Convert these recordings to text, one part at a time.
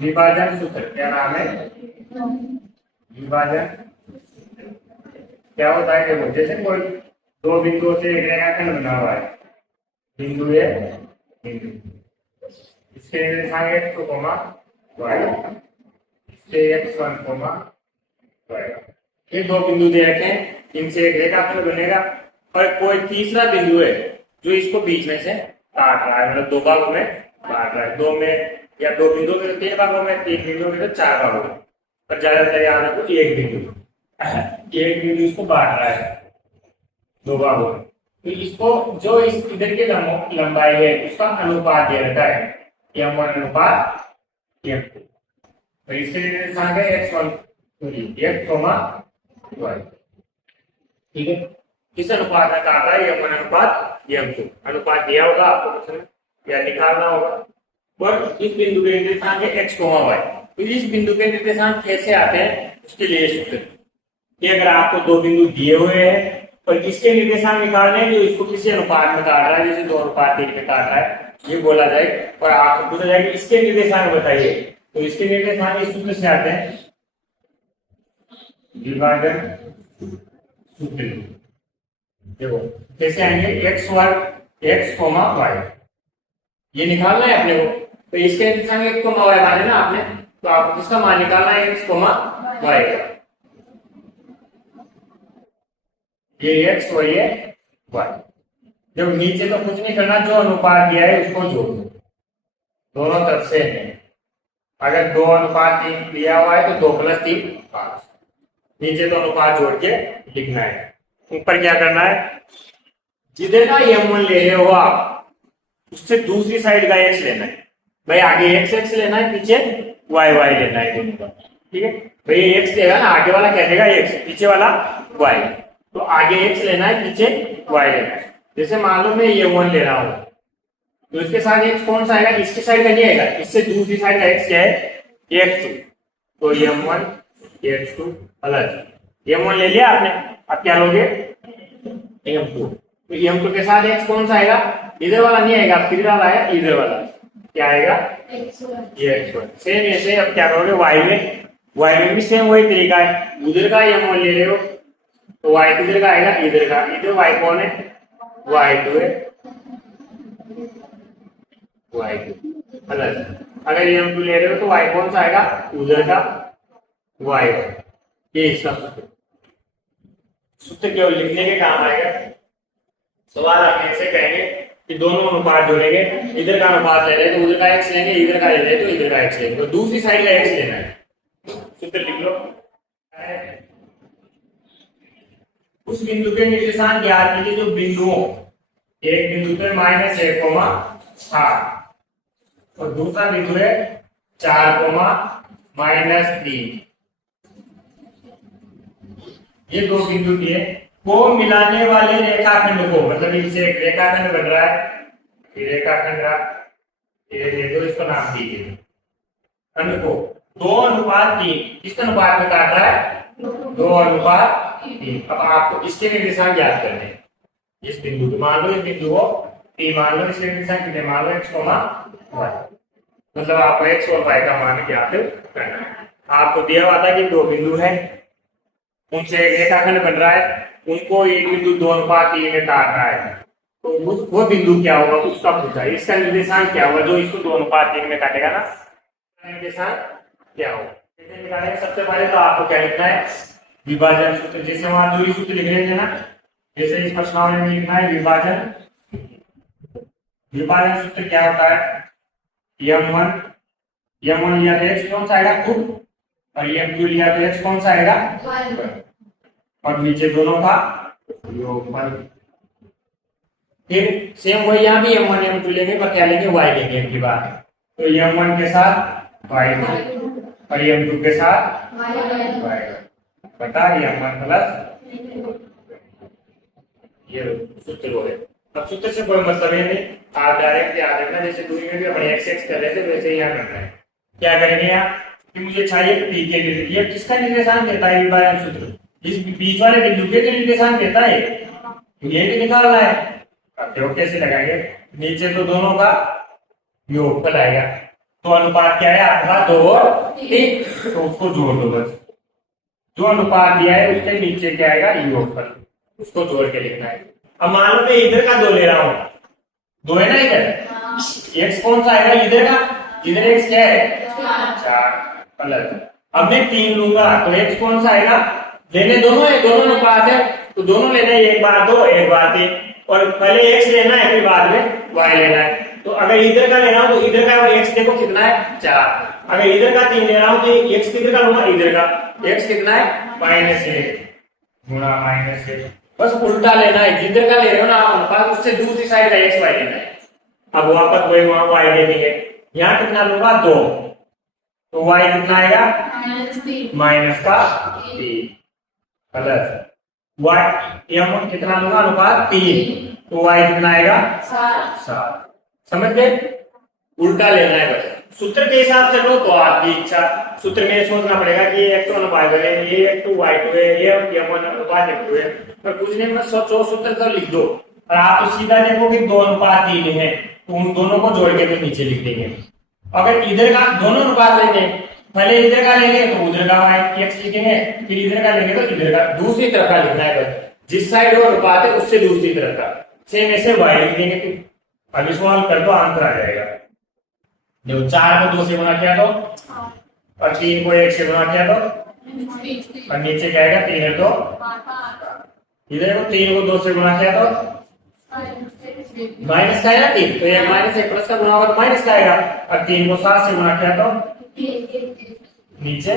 विभाजन सूत्र क्या नाम है? विभाजन क्या होता है? देखो जैसे कोई दो बिंदुओं से एक रेखाखंड बना हुआ है, बिंदु ए बिंदु, इसके निर्देशांक एक्स को कोमा वाई, इसके एक्स वन कोमा वाई, ये दो बिंदु दे रखे हैं, इनसे एक रेखाखंड बनेगा। और कोई तीसरा बिंदु है जो इसको बीच में से काट रहा है, मतलब दो भागों में काट रहा है, दो में या दो बिंदु में तो तीन भागों में, तीन बिंदु में तो चार भागों में, पर ज्यादातर याद रखो एक बिंदु इसको बांट रहा है दो भागों में। तो इसको जो इस इधर की लंबाई है उसका अनुपात दे रखा है, m1 अनुपात m2। तो इसके लिए निर्देशांक है x1 x, y, ठीक है। किस अनुपात में काट रहा है? m1 अनुपात m2। अनुपात दिया होगा आपको क्वेश्चन या निकालना होगा। पर इस बिंदु के निर्देशांक है x, y। तो इस बिंदु के निर्देशांक कैसे आते हैं उसके लिए सूत्र कि अगर आपको दो बिंदु दिए हुए हैं और इसके निर्देशांक निकालने हैं जो इसको किसी अनुपात में काट रहा है, जैसे 2:3 में काट रहा है, ये बोला जाए, और आपको पूछा जाए कि इसके निर्देशांक बताइए, तो इसके निर्देशांक इस सूत्र से आते हैं, विभाजन सूत्र। देखो कैसे आएंगे? एक्स वर्ग एक्स कोमा वाई, ये निकालना है अपने को। तो इसके निर्देशांक एक्स कोमा वाई माने ना आपने, तो आपको किसका मान निकालना है? एक्स कोमा वाई का। ये एक्स और ये वाई। जब नीचे तो कुछ नहीं करना, जो अनुपात दिया है उसको जोड़ दो दोनों तरफ से है। अगर 2:3 दिया हुआ है तो 2 + 3 5। नीचे तो अनुपात जोड़ के लिखना है। ऊपर क्या करना है? जिधर का m1 ले रहे हो आप उससे दूसरी साइड का x लेना है। भाई आगे x लेना है, पीछे y लेना है दोनों का, ठीक है। भाई x देगा ना, आगे वाला क्या देगा x, पीछे वाला y। तो आगे x लेना है, पीछे y लेना है। जैसे मान लो मैं ये 1 ले रहा हूं, तो इसके साथ x कौन सा आएगा? इसकी साइड का नहीं आएगा, इससे दूसरी साइड का x क्या है? x2। तो m1 x2 प्लस m1 ले लिया आपने, अब क्या लोगे? m2। तो m2 के साथ x कौन सा आएगा? इधर वाला नहीं आएगा, किधर वाला आएगा? इधर वाला। क्या आएगा? ये x1। सेम ऐसे अब क्या करोगे? y में भी सेम वही तरीका है। उधर का m1 ले रहे हो तो y किधर का आएगा? इधर का। इधर y कौन है? y2 है, y2 प्लस अगर m2 ले रहे हो तो y कौन सा आएगा? उधर का y1। ये इसका सूत्र केवल लिखने के काम आएगा। सवाल आप ऐसे कहेंगे कि दोनों अनुपात जोड़ेंगे, इधर का अनुपात ले रहे हैं तो उधर का x लेंगे, इधर का ले रहे हैं तो इधर का x लेंगे, तो दूसरी साइड का x लेना है। सूत्र लिख लो। उस बिंदु के निर्देशांक ज्ञात कीजिए जो बिंदुओं, एक बिंदु पे -1, 7 और दूसरा बिंदु है 4, -3। ये दो बिंदु दिए को मिलाने वाले रेखाखंड को, मतलब इनसे एक रेखाखंड बन रहा है, ये रेखाखंड रहा, ये दो, इसको नाम दीजिए खंड को 2:3 किस अनुपात में काट रहा है? 2:3। अब आपको इसके निर्देशांक ज्ञात करने हैं। इस बिंदु को मान लो, इस बिंदु को P मान लो, इसके निर्देशांक कितने मान लो? x, y। मतलब आपको x और y का मान ज्ञात करना है। आपको दिया हुआ था कि दो बिंदु है, उनसे एक रेखाखंड बन रहा है, उनको एक बिंदु 2:3 में काट रहा है, तो वो बिंदु क्या होगा उसका पूछा। इसका निर्देशांक क्या होगा जो इसको 2:3 में काटेगा ना? निर्देशांक क्या होगा कैसे निकालेंगे? सबसे पहले तो आपको क्या लिखना है? विभाजन सूत्र। जैसे वहां दूरी सूत्र लिख रहे थे ना, जैसे इस प्रश्नावली में लिखना है विभाजन। विभाजन सूत्र क्या होता है? m1 लिया तो x कौन सा आएगा? खुद, और m2 लिया तो x कौन सा आएगा? और नीचे दोनों का योगफल। फिर सेम वही यहाँ भी m1 m2 लेंगे, पर क्या लेंगे? y लेंगे की बात। तो m1 के साथ y और m2 के साथ y बटा m1 प्लस ये सूत्र हो गए। अब सूत्र से कोई मतलब है नहीं, आप डायरेक्ट याद रखना, जैसे दूरी में भी अपने x कर रहे थे वैसे ही यहाँ करना है। क्या करेंगे यहाँ कि मुझे चाहिए p के लिए, ये किसका निर्देशांक देता है? विभाजन सूत्र इस बीच वाले बिंदु के निर्देशांक देता है, ये भी निकालना है। अब देखो कैसे लगाएंगे? नीचे तो दोनों का योगफल आएगा, तो अनुपात क्या है आपका 2 और 3, तो उसको जोड़ दो बस। जो अनुपात दिया है उसके नीचे क्या आएगा योगफल, उसको जोड़ के लिखना है। अब मान लो मैं इधर का 2 ले रहा हूं, 2 है ना इधर, एक्स कौन सा आएगा इधर का, इधर एक्स क्या है 4 प्लस, अब मैं 3 लूंगा तो एक्स कौन सा आएगा, लेने दोनों है, दोनों अनुपात है तो दोनों लेना है, एक बार 2 एक बार 3, और पहले एक्स लेना है फिर बाद में वाई लेना है। तो अगर इधर का ले रहा हूं तो इधर का एक्स देखो कितना है 4, अगर इधर का 3 ले रहा हूं तो एक्स किधर का लूंगा, इधर का एक्स कितना है -1 गुणा -1, बस उल्टा लेना है, जिधर का ले रहे हो ना आप अनुपात उससे दूसरी साइड का एक्स वाई लेना है। अब वापस वही वहां वाई लेनी है, यहाँ कितना लूंगा 2, तो वाई कितना आएगा -3 प्लस वाई एम कितना लूंगा अनुपात 3, तो वाई कितना आएगा 7। समझ गए, उल्टा लेना है बस, सूत्र के हिसाब से लो तो आपकी इच्छा, सूत्र में सोचना पड़ेगा कि ये x1 अनुपात है, ये x2 y2 है, ये m1 अनुपात x2 है, पर कुछ नहीं मत सोचो, सूत्र तो लिख दो, और आप तो सीधा देखो कि 2 अनुपात 3 है तो उन दोनों को जोड़ के फिर नीचे लिख देंगे। अगर इधर का दोनों अनुपात लेंगे, पहले इधर का लेंगे तो उधर का x लिखेंगे, फिर इधर का लेंगे तो इधर का, दूसरी तरफ का लिखना है बस, जिस साइड वो अनुपात है उससे दूसरी तरफ का, सेम ऐसे y लिख देंगे। फिर अभी सवाल कर दो आंसर आ जाएगा। देखो 4 को 2 से गुणा किया तो, और 3 को 1 से गुणा किया तो, और नीचे क्या आएगा 3 है तो, इधर को 3 को 2 से गुणा किया तो माइनस का है ना 3, तो ये -1 प्लस का गुणा होगा तो माइनस का आएगा, और 3 को 7 से गुणा किया तो नीचे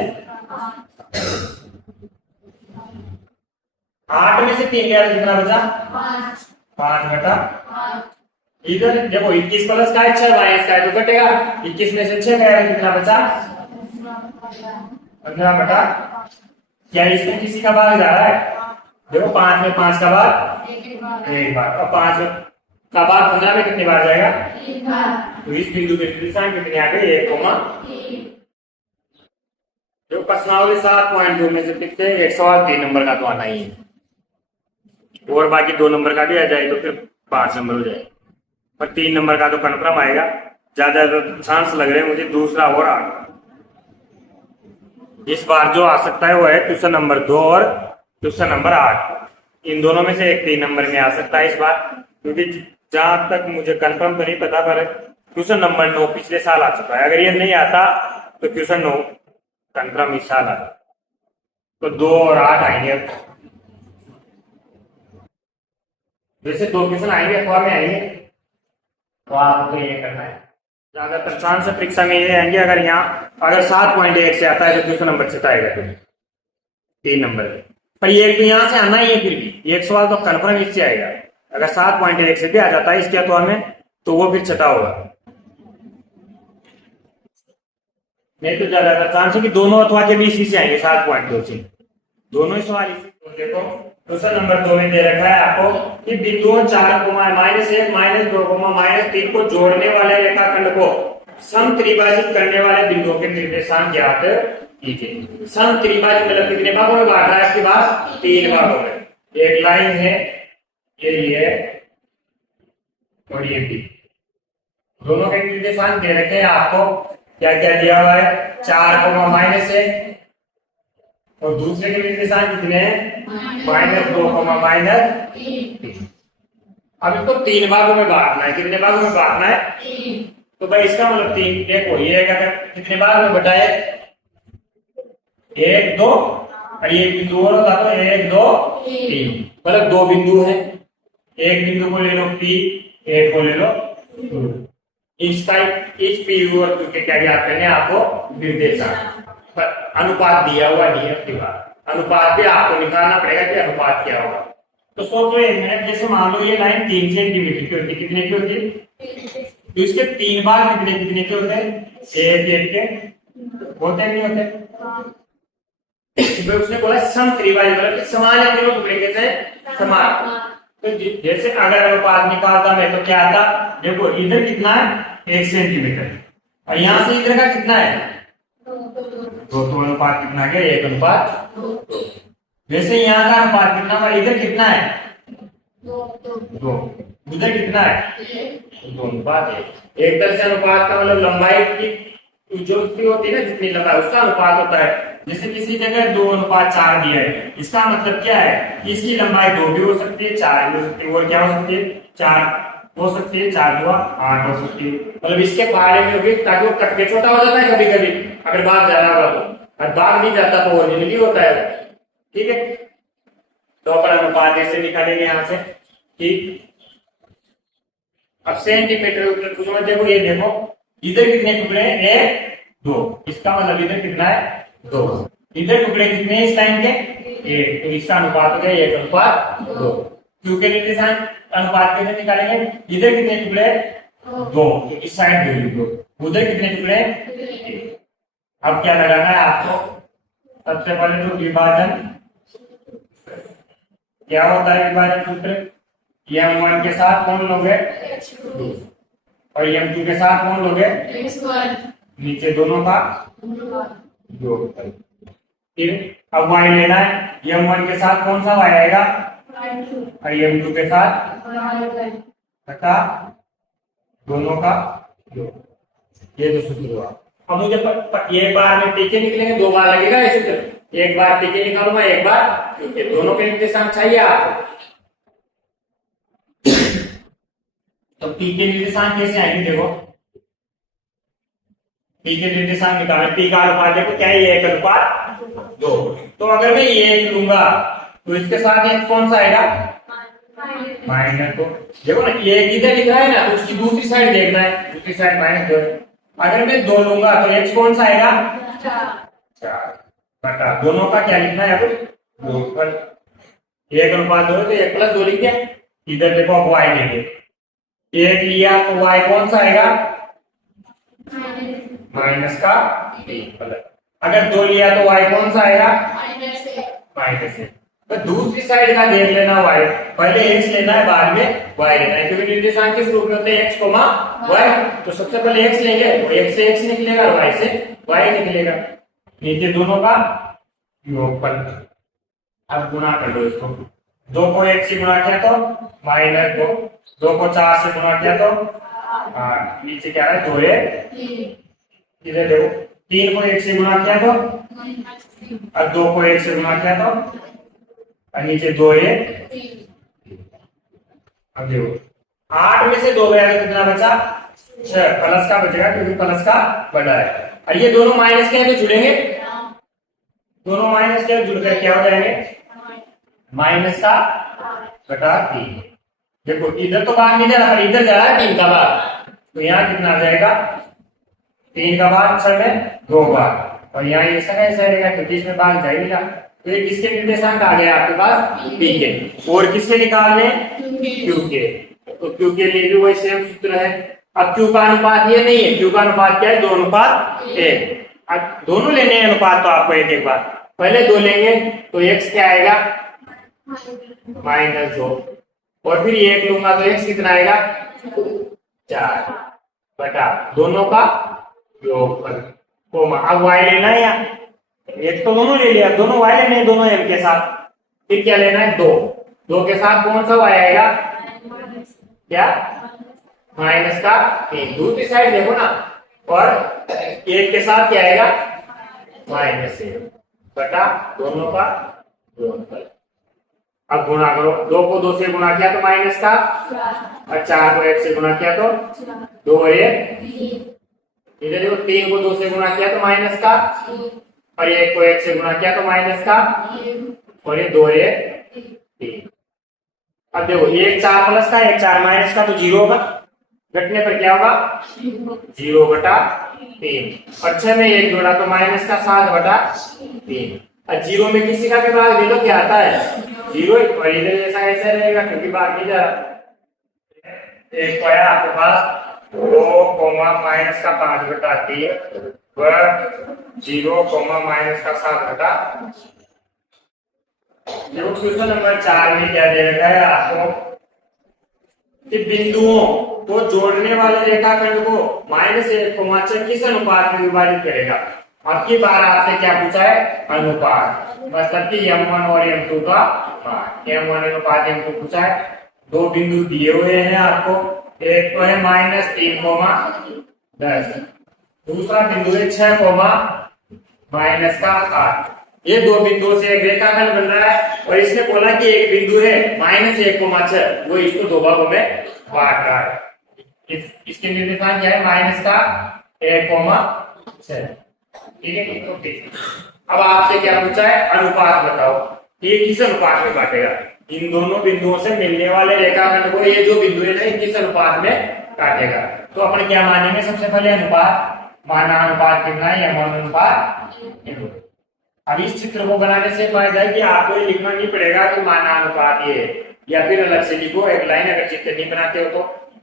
8 में से 3 गया कितना बचा 5 घटा, इधर देखो 21 प्लस का है 6 माइनस का है तो कटेगा, 21 में से 6 गया कितना बचा 15 बटा, क्या इसमें किसी का भाग जा रहा है, देखो 5 में 5 का भाग एक बार, और 5 का भाग 15 में कितनी बार जाएगा, तो इस बिंदु पे दिशा कितनी आ गई 1, जो प्रश्नावली 7.2 में से पिछले 103 नंबर का तो आना ही है, और बाकी 2 नंबर का भी आ जाए तो फिर 5 नंबर हो जाए, पर 3 नंबर का तो कन्फर्म आएगा, ज्यादा चांस लग रहे हैं मुझे दूसरा और आ, इस बार जो आ सकता है वो है क्वेश्चन नंबर 2 और क्वेश्चन नंबर 8, इन दोनों में से एक 3 नंबर में आ सकता है इस बार, क्योंकि जहां तक मुझे कंफर्म तो नहीं पता, पर क्वेश्चन नंबर 9 पिछले साल आ चुका है, अगर ये नहीं आता तो क्वेश्चन 9 कंफर्म इस साल आता, तो 2 और 8 आएंगे। वैसे 2 क्वेश्चन आएंगे अखबार में आएंगे, तो आपको ये करना है, ज्यादातर चांस से परीक्षा में ये आएंगे, अगर यहाँ अगर 7.1 से आता है तो क्वेश्चन नंबर 6 आएगा, तो 3 नंबर पर ये तो यहाँ से आना ही है, फिर भी एक सवाल तो कन्फर्म इससे आएगा, अगर 7.1 से भी आ जाता है इसके तो हमें, तो वो फिर 6 होगा, नहीं तो ज्यादातर चांस है कि दोनों अथवा के बीच ही से आएंगे 7.2 से, दोनों ही सवाल इसी। तो देखो क्वेश्चन नंबर 2 में दे रखा है आपको कि बिंदुओं 4, -1, -2, -3 को जोड़ने वाले रेखाखंड को सम त्रिभाजित करने वाले बिंदुओं के निर्देशांक ज्ञात कीजिए। सम त्रिभाजित मतलब कितने भागों में बांट रहा है, इसके बाद 3 भागों में, एक लाइन है ये और ये भी, दोनों के निर्देशांक दे रखे हैं आपको, क्या क्या दिया हुआ है 4, -1, और दूसरे के निर्देशांक कितने हैं -2, -3। अब इसको 3 भागों में बांटना है, कितने भागों में बांटना है, तो भाई इसका मतलब 3, देखो ये अगर कितने भाग में बटाए 1, 2, और ये बिंदु और होता तो 1, 2, 3, मतलब 2 बिंदु है, एक बिंदु को ले लो P, एक को ले लो Q, इसका इस P और Q के क्या ज्ञात करने आपको निर्देशांक, अनुपात दिया हुआ नहीं है, अनुपात भी आपको निकालना पड़ेगा कि अनुपात क्या होगा। तो सोचो 1 मिनट, जैसे मान लो ये लाइन 3 सेंटीमीटर की होती, कितने की होती, तो इसके 3 भाग कितने कितने के होते हैं, 1 के होते नहीं होते, तो उसने बोला सम त्रिभाजित मतलब समान है, दोनों टुकड़े कैसे समान, तो जैसे अगर अनुपात निकालता मैं तो क्या आता, देखो इधर कितना है 1 सेंटीमीटर, और यहाँ से इधर का कितना है 2, तो अनुपात कितना है 1:2, वैसे यहाँ का अनुपात कितना हुआ, इधर कितना है 2, उधर कितना है 2:1, एक तरह से अनुपात का मतलब लंबाई की जो भी होती है ना, जितनी लंबाई उसका अनुपात होता है। जैसे किसी जगह 2:4 दिया है, इसका मतलब क्या है कि इसकी लंबाई 2 भी हो सकती है, 4 भी हो सकती है, और क्या हो सकती है, 4 हो सकती है, 4 2 8 हो सकती है। मतलब इसके पहाड़े में होगी ताकि वो कट के छोटा हो जाता है कभी कभी, अगर भाग जा रहा होगा तो, और भाग नहीं जाता तो ओरिजिनली होता है। ठीक है, तो अपन अनुपात ऐसे निकालेंगे यहाँ से। ठीक, अब सेंटीमीटर कुछ मत देखो, ये देखो इधर कितने टुकड़े हैं, 1 2, इसका मतलब इधर कितना है, 2। इधर टुकड़े कितने हैं इस लाइन के, 1, तो इसका अनुपात हो गया 1:2। क्यू के निर्देशांक अनुपात कैसे निकालेंगे, इधर कितने टुकड़े, 2, तो इस साइड 2, उधर कितने टुकड़े, 1। अब क्या लगाना है आपको, सबसे पहले तो विभाजन, क्या होता है विभाजन सूत्र, m1 के साथ कौन लोगे, और m2 के साथ कौन लोगे, नीचे दोनों का योग। फिर अब y लेना है, m1 के साथ कौन सा y आएगा, और m2 के साथ तथा दोनों का योग। ये जो सूत्र हुआ। अब मुझे एक बार में पीके निकलेंगे, 2 बार लगेगा ये सूत्र, एक बार पीके निकालूंगा, एक बार पीके, दोनों के निर्देशांक चाहिए आपको। तो पी के निर्देशांक कैसे आएंगे, देखो पी के निर्देशांक निकालें, पी का अनुपात देखो क्या है, 1:2। तो अगर मैं ये 1 लूंगा तो इसके साथ एक कौन सा आएगा, -2। देखो ना, ये इधर लिख रहा है ना, तो उसकी दूसरी साइड देखना है, दूसरी साइड -2। अगर मैं 2 लूंगा तो x कौन सा आएगा, 4 बटा दोनों का क्या लिखना है, अब 2 1:2 तो 1+2 लिख दिया। इधर देखो अब y लेंगे, 1 लिया तो y कौन सा आएगा, माइनस का 1। अगर 2 लिया तो y कौन सा आएगा, -1। तो दूसरी साइड का देख लेना y, पहले x लेना है बाद में y लेना है, क्योंकि निर्देशांक किस रूप में होते हैं, x, y। तो सबसे पहले x लेंगे, तो x से x निकलेगा, y से y निकलेगा, नीचे दोनों का योगफल। अब गुणा कर लो इसको, 2 को 1 से गुणा किया तो -2, 2 को 4 से गुणा किया तो 8, नीचे क्या है 2 इधर देखो, 3 को 1 से गुणा किया तो, और 2 को 1 से गुणा किया तो, और नीचे 2 अब देखो 8 में से 2 गया तो कितना बचा, 6, प्लस का बचेगा क्योंकि प्लस का बड़ा है। और ये दोनों माइनस के तो जुड़ेंगे, दोनों माइनस के जुड़कर क्या हो जाएंगे, माइनस का बटा 3। देखो इधर तो भाग नहीं जा रहा, इधर जा रहा है 3 का भाग, तो यहाँ कितना आ जाएगा, 3 का भाग 6 में 2 बार, और यहाँ ये ऐसा रहेगा क्योंकि इसमें भाग जा ही नहीं रहा। तो ये किसके निर्देशांक आ गए आपके पास, पी के, और किसके निकालने, क्यू के। तो क्यू के लिए भी वही सेम सूत्र है। अब क्यू का अनुपात ये नहीं है, क्यू का अनुपात क्या है, 2:1। अब दोनों लेने हैं अनुपात तो आपको एक बार, पहले 2 लेंगे तो x क्या आएगा, -2, और फिर 1 लूंगा तो x कितना आएगा, 4 बटा दोनों का योगफल। अब y लेना है, यहाँ एक तो दोनों ले लिया, दोनों y लेने हैं, दोनों m के साथ। फिर क्या लेना है, 2 के साथ कौन सा y आएगा, क्या, माइनस का 3, दूसरी साइड देखो ना, और 1 के साथ क्या आएगा, -1 बटा दोनों का योगफल। अब गुणा करो, 2 को 2 से गुणा किया तो माइनस का, और 4 को 1 से गुणा किया तो 2 इधर देखो, 3 को 2 से गुणा किया तो माइनस का, और 1 को 1 से गुणा किया तो माइनस का, और ये 2 3। अब देखो 1 4 प्लस का, 1 4 माइनस का, तो 0 होगा, घटने पर क्या होगा, 0 बटा 3, और 6 में 1 जोड़ा तो माइनस का 7 बटा 3। और 0 में किसी का भी भाग दे दो क्या आता है, 0, और इधर जैसा ऐसा रहेगा क्योंकि भाग नहीं जा रहा। एक तो आया आपके पास 2, माइनस का 5 बटा 3, 0, माइनस का 7 बटा। क्वेश्चन नंबर 4 में क्या दे रखा है आपको, कि बिंदुओं को जोड़ने वाले रेखाखंड को -1, किस अनुपात में विभाजित करेगा। अब की बार आपसे क्या पूछा है, अनुपात, मतलब कि m1 और m2 का m1 अनुपात m2 पूछा है। 2 बिंदु दिए हुए हैं आपको, एक तो है -3, 10, दूसरा बिंदु है 6 कोमा माइनस का 8। ये दो बिंदुओं से एक रेखाखंड बन रहा है और इसने बोला कि एक बिंदु है -1,6, वो इसको दो भागों में बांट रहा है। इसके निर्देशांक क्या है? माइनस का 1,6। ठीक है, तो ठीक। अब आपसे क्या पूछा है? अनुपात बताओ, ये किस अनुपात में बांटेगा? इन दोनों बिंदुओं से मिलने वाले रेखाखंड को ये जो बिंदु है ना, किस अनुपात में काटेगा? तो अपन क्या मानेंगे? सबसे पहले अनुपात, माना अनुपात कितना है? m1 अनुपात m2। अब इस चित्र को बनाने से पता जाए कि आपको ये लिखना नहीं पड़ेगा कि माना अनुपात ये, या फिर अलग से लिखो एक लाइन अगर चित्र नहीं बनाते हो तो,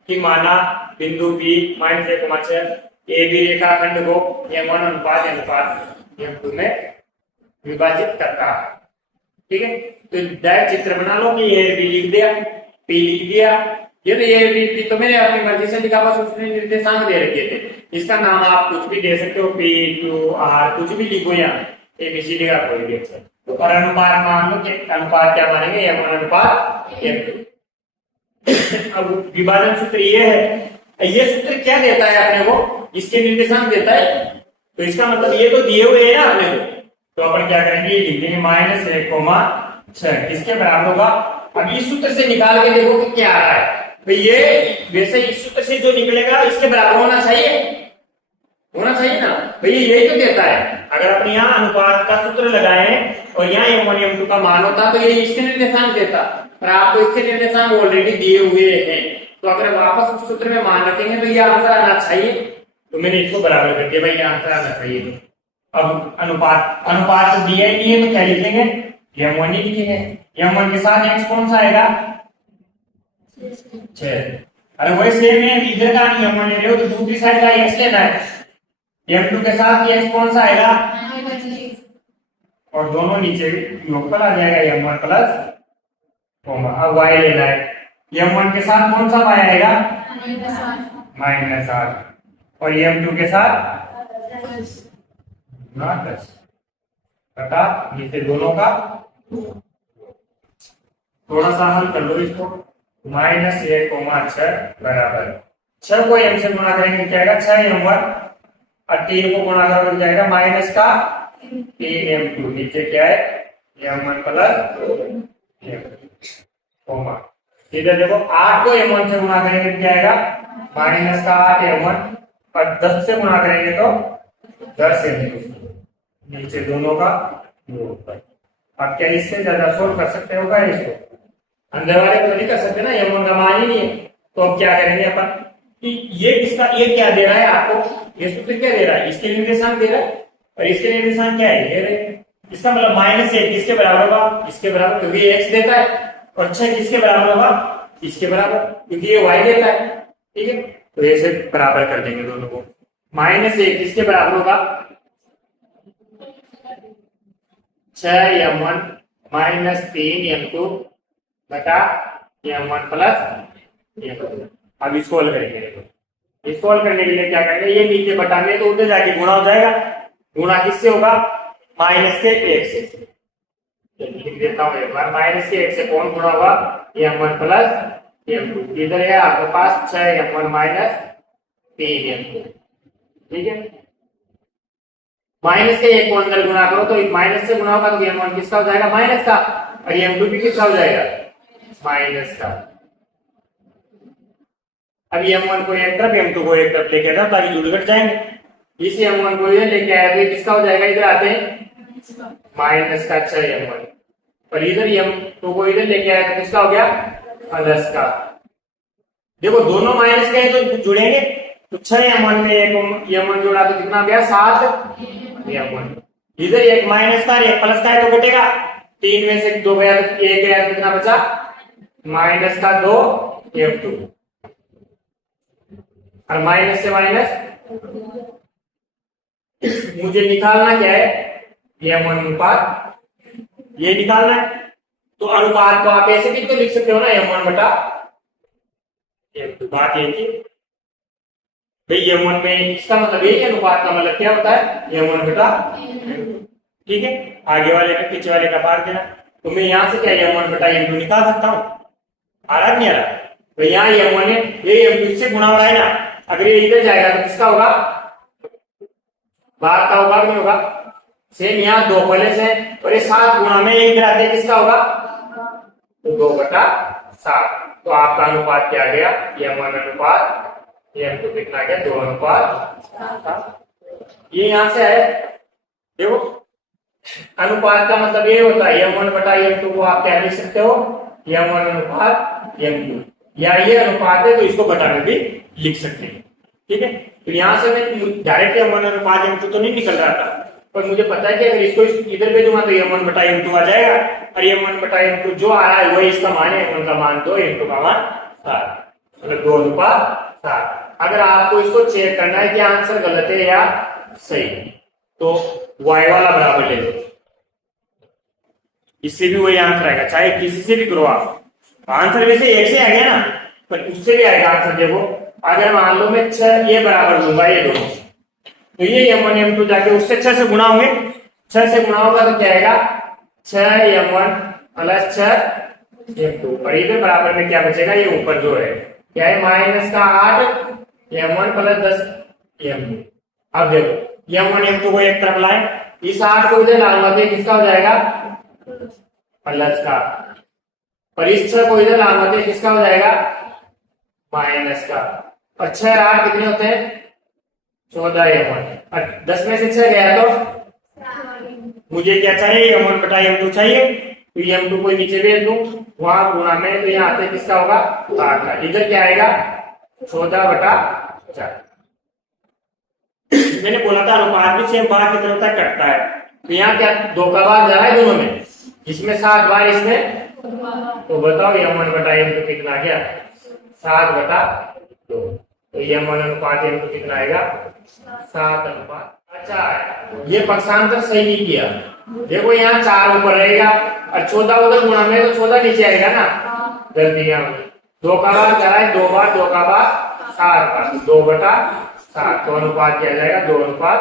कि माना बिंदु B -1,6 ए बी रेखाखंड को m1 अनुपात m2 में विभाजित करता है। ठीक है, तो डायरेक्ट चित्र बना लो कि ये बी लिख दिया, पी लिख दिया। ये तो ये बी तो मैंने अपनी मर्जी से लिखा, बस उसने निर्देशांक दे रखे थे। इसका नाम आप कुछ भी दे सकते हो, पी क्यू आर, कुछ भी लिखो, यहाँ एबीसीडी का कोई भी अक्षर। तो पर अनुपात मान लो कि अनुपात क्या मानेंगे? m1 अनुपात m2। अब विभाजन सूत्र ये है, ये सूत्र क्या देता है अपने को? इसके निर्देशांक देता है। तो इसका मतलब ये तो दिए हुए है ना अपने को, तो अपन क्या करेंगे? लिख देंगे -1,6 किसके बराबर होगा? अब इस सूत्र से निकाल के देखो कि क्या आ रहा है। तो ये वैसे इस सूत्र से जो निकलेगा इसके बराबर होना चाहिए ना भैया, यही तो देता है। अगर अपन यहाँ अनुपात का सूत्र लगाएं और यहाँ m1 m2 का मान होता तो ये इसके निर्देशांक देता, पर आपको इसके निर्देशांक ऑलरेडी दिए हुए हैं। तो अगर वापस उस सूत्र में मान रखेंगे तो ये आंसर आना चाहिए। तो मैंने इसको बराबर कर दिया, भाई आंसर आना चाहिए। अब अनुपात तो दिया ही नहीं है, तो क्या लिखेंगे? m1 ही लिखेंगे। m1 के साथ x कौन सा आएगा? 6। अरे वही सेम है, इधर का नहीं m1 ले रहे हो तो दूसरी साइड का x लेना है। m2 के साथ x कौन सा आएगा? और दोनों नीचे योगफल आ जाएगा m1 प्लस कोमा। अब y लेना है, m1 के साथ कौन सा y आएगा? -8। और m2 के साथ 10 बटा नीचे दोनों का। थोड़ा सा हल कर लो इसको। -1,6 बराबर 6 को m से गुणा करेंगे क्या आएगा? 6m1 और 3 को गुणा करोगे जाएगा माइनस का 3m2। नीचे क्या है? m1 plus coma. इधर देखो 8 को m1 से गुणा करेंगे क्या आएगा? माइनस का 8m1 और 10 से गुणा करेंगे तो 10m2। नीचे दोनों का योग। अब क्या इससे ज्यादा सोल्व कर सकते हो क्या इसको? अंदर वाले तो नहीं कर सकते ना, m1 का मान ही नहीं है। तो अब क्या करेंगे अपन कि ये किसका, ये क्या दे रहा है आपको? ये सूत्र क्या दे रहा है? इसके निर्देशांक दे रहा है, और इसके निर्देशांक क्या है? ये इसका मतलब -1 किसके बराबर होगा? इसके बराबर, क्योंकि ये x देता है। और 6 किसके बराबर होगा? इसके बराबर, क्योंकि ये y देता है। ठीक है, तो ऐसे बराबर कर देंगे दोनों को। -1 किसके बराबर होगा? 6m1 -3m2 बटा m1 प्लस m2। अब इसको हल करेंगे। इसको हल करने के लिए क्या करेंगे? ये नीचे बटाने तो उधर जाके गुणा हो जाएगा। गुणा किससे होगा? -1 से। लिख देता हूँ एक बार, -1 से कौन गुणा होगा? m1 plus m2। इधर है आपके पास 6m1 -3m2। ठीक है, माइनस के एक को अंदर गुणा करो तो माइनस से गुणा होगा तो m1 किसका हो जाएगा? माइनस का, और m2 भी किसका हो जाएगा? माइनस का। अब m1 को एक तरफ m2 को एक तरफ लेके जाओ ताकि जुड़ घट जाएंगे। इस m1 को इधर लेके आया तो किसका हो जाएगा? इधर आते हैं माइनस का 6m1, और इधर m2 को इधर लेके आया तो किसका हो गया? प्लस का। देखो दोनों माइनस के हैं तो जुड़ेंगे, तो 6m1 में एक m1 जोड़ा तो कितना गया? 7m1। इधर एक माइनस का एक प्लस का है तो घटेगा। 3 में से 2 गया तो 1 गया तो कितना बचा? माइनस का 2m2। और माइनस से माइनस मुझे निकालना क्या है? m1 अनुपात, ये निकालना है। तो अनुपात को आप ऐसे भी तो लिख सकते हो ना, m1 बटा m2। बात ये थी भाई m1 में इसका मतलब ये अनुपात का मतलब क्या होता है? m1 बटा m2। ठीक है, आगे वाले का पीछे वाले का बाहर देना। तो मैं यहाँ से क्या m1 बटा m2 निकाल सकता हूँ? आ रहा नहीं आ रहा? तो यहाँ m1 है, ये m2 से गुणा हो रहा है ना, अगर ये इधर जाएगा तो किसका होगा? भाग का भाग नहीं होगा, सेम यहाँ 2 पहले से और ये 7 गुणा में एक इधर आते किसका होगा, तो 2/7। तो आपका अनुपात क्या आ गया, M1 अनुपात M2 कितना आ गया, 2:7। ये यहां से है, देखो अनुपात का मतलब ये होता है M1/M2 को आप क्या लिख सकते हो, M1 अनुपात M2, या ये अनुपात है तो इसको बटा में भी लिख सकते हैं। ठीक है, तो यहां से मैं डायरेक्ट M1 अनुपात M2 तो नहीं निकल रहा था, पर मुझे पता है कि अगर इसको इधर भेजूंगा तो M1/M2 आ जाएगा, और M1/M2 जो आ रहा है वही इसका मान है, M1 का मान 2, M2 का मान 7, मतलब 2:7। अगर आपको इसको चेक करना है कि आंसर गलत है या सही, तो y वाला बराबर ले लो, इससे भी वही आंसर आएगा, चाहे किसी से भी करो आप। आंसर वैसे एक से आ गया ना, पर उससे भी आएगा आंसर। देखो अगर मान लो मैं 6 ये बराबर लूंगा ये दोनों, तो ये M1 M2 जाके उससे 6 से गुणा होंगे, 6 से गुणा होगा तो क्या आएगा, 6M1 प्लस 6M2, और इधर बराबर में क्या बचेगा, ये ऊपर जो है क्या है, माइनस का 8M1 प्लस 10M2। अब देखो M1 M2 को एक तरफ लाए, इस 8 को इधर डालूंगा तो किसका हो जाएगा, प्लस का, और इस 6 को इधर डालूंगा तो किसका हो जाएगा, माइनस का। और 6 और 8 कितने होते हैं, 14M1, और 10 में से 6 गया तो मुझे क्या चाहिए, M1/M2 चाहिए, तो M2 को नीचे भेज दूं, वहां गुणा में तो यहाँ आते किसका होगा, 8 का, इधर क्या आएगा 14/4। मैंने बोला था अनुपात भी सेम भाग कितने होता है, कटता है, तो यहाँ क्या 2 का भाग जा रहा है दोनों में, इसमें 7 बार इसमें, तो बताओ M1/M2 कितना गया, 7/2। तो M1 अनुपात M2 कितना आएगा, 7:। अच्छा ये पक्षांतर सही नहीं किया, देखो यहाँ 4 ऊपर रहेगा और 14 उधर गुणा में तो 14 नीचे आएगा ना, गलतियां 2 का भाग जा रहा है, 2 बार 2 का भाग 7 बार, 2/7, तो अनुपात क्या जाएगा, 2:7।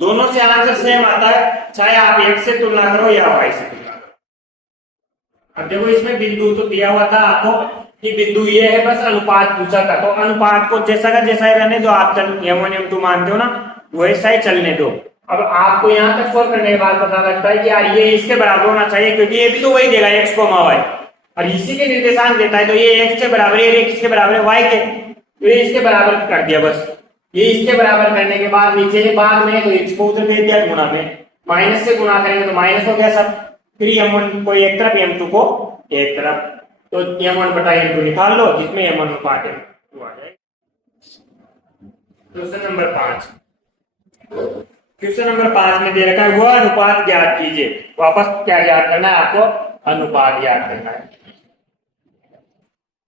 दोनों से आंसर सेम आता है, चाहे आप x से तुलना करो या y से तुलना करो। अब देखो इसमें बिंदु तो दिया हुआ था आपको कि बिंदु ये है, बस अनुपात पूछा था, तो अनुपात को जैसा का जैसा ही रहने दो, आप M1 M2 मानते हो ना वैसा ही चलने दो। अब आपको यहाँ तक सॉल्व करने के बाद पता लगता है कि यार ये इसके बराबर होना चाहिए, क्योंकि ये भी तो वही देगा x, y, और इसी के निर्देशांक देता है, तो ये x के बराबर है, ये किसके बराबर है, y के, तो ये इसके बराबर कर दिया बस। ये इसके बराबर करने के बाद नीचे भाग में तो इसको उधर भेज दिया गुणा में, माइनस से गुणा करेंगे तो माइनस हो गया सब, फिर M1 को एक तरफ M2 को एक तरफ, तो M1/M2 निकाल लो, जिसमें M1 अनुपात M2 आ जाए। क्वेश्चन नंबर 5, क्वेश्चन नंबर 5 में दे रखा है वह अनुपात ज्ञात कीजिए। वापस क्या ज्ञात करना है आपको, अनुपात ज्ञात करना है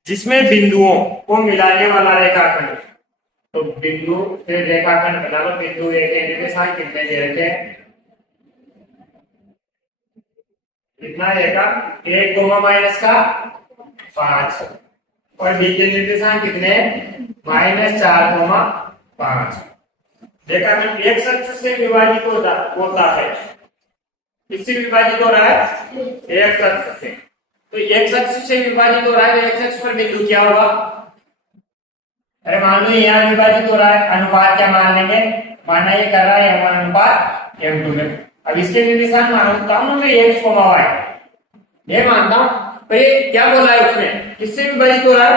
जिसमें बिंदुओं को मिलाने वाला रेखाखंड, तो बिंदु से रेखाखंड बना लो, बिंदु ए के निर्देशांक कितने दे रखे हैं, कितना रहेगा, 1, -5, और बी के निर्देशांक कितने, -4, 5। रेखाखंड x अक्ष से विभाजित होता है, किससे विभाजित हो रहा है, x अक्ष से, तो x अक्ष से विभाजित हो रहा है, x अक्ष पर बिंदु क्या होगा, अरे मान लो यहाँ विभाजित हो रहा है, अनुपात क्या मान लेंगे, माना ये कर रहा है M1 अनुपात M2 में, अब इसके निर्देशांक मानता हूँ मैं x, y, ये मानता हूँ, पर ये क्या बोला है उसमें, किससे विभाजित हो रहा है,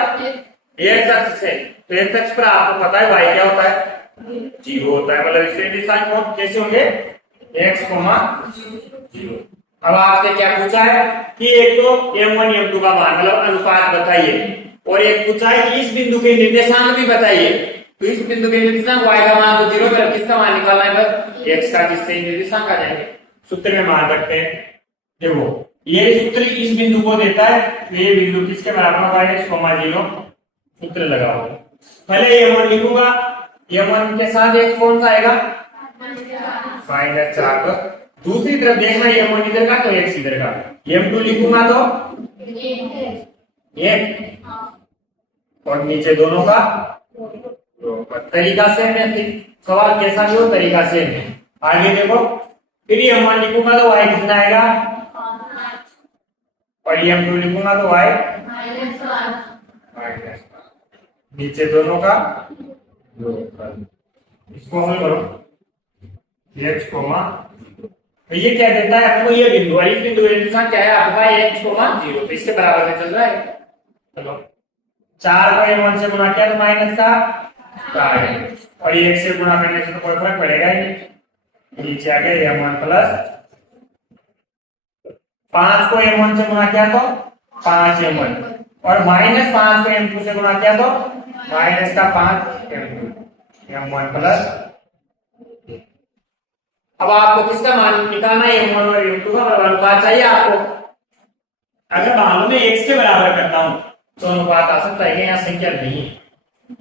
x अक्ष से, तो x अक्ष पर आपको पता है y क्या होता है, 0 होता है, मतलब इसके निर्देशांक कैसे होंगे, x, 0। अब आपसे क्या पूछा है कि एक तो M1 M2 का मान मतलब अनुपात बताइए, और एक पूछा है कि इस बिंदु के निर्देशांक भी बताइए, तो इस बिंदु के निर्देशांक y का मान तो 0 पर किसका मान निकालना है, बस x का, जिससे निर्देशांक आ जाएंगे। सूत्र में मान रखते हैं, देखो ये सूत्र इस बिंदु को देता है, तो ये बिंदु किसके बराबर होगा, x, 0, सूत्र लगाओ। पहले M1 लिखूंगा, M1 के साथ x कौन सा आएगा, -4, तो दूसरी तरफ देखना M1 इधर का तो x इधर का, M2 लिखूंगा तो 1 और नीचे दोनों का, तरीका सेम है, सवाल कैसा भी हो तरीका सेम है। आगे देखो, फिर M1 लिखूंगा तो y कितना आएगा, और M2 लिखूंगा तो y -5, नीचे दोनों का इसको हल करो x कोमा, तो ये क्या देता है आपको, ये बिंदु है, इस बिंदु का निर्देशांक क्या है आपका x कोमा 0, तो इसके बराबर में चल रहा है। चलो 4 को m1 से गुणा किया तो माइनस का 4 है, और ये 1 से गुणा करने से तो कोई फर्क पड़ेगा ही नहीं, नीचे आ गया m1 प्लस 5 को m1 से गुणा किया तो 5m1, और माइनस 5 को m2 से गुणा किया तो माइनस का 5m2, m1 प्लस। अब आपको किसका मान निकालना है, m1 और m2 का अनुपात चाहिए आपको। अगर मान लो मैं x के बराबर करता हूं तो अनुपात आ सकता है कि यहाँ संख्या नहीं है,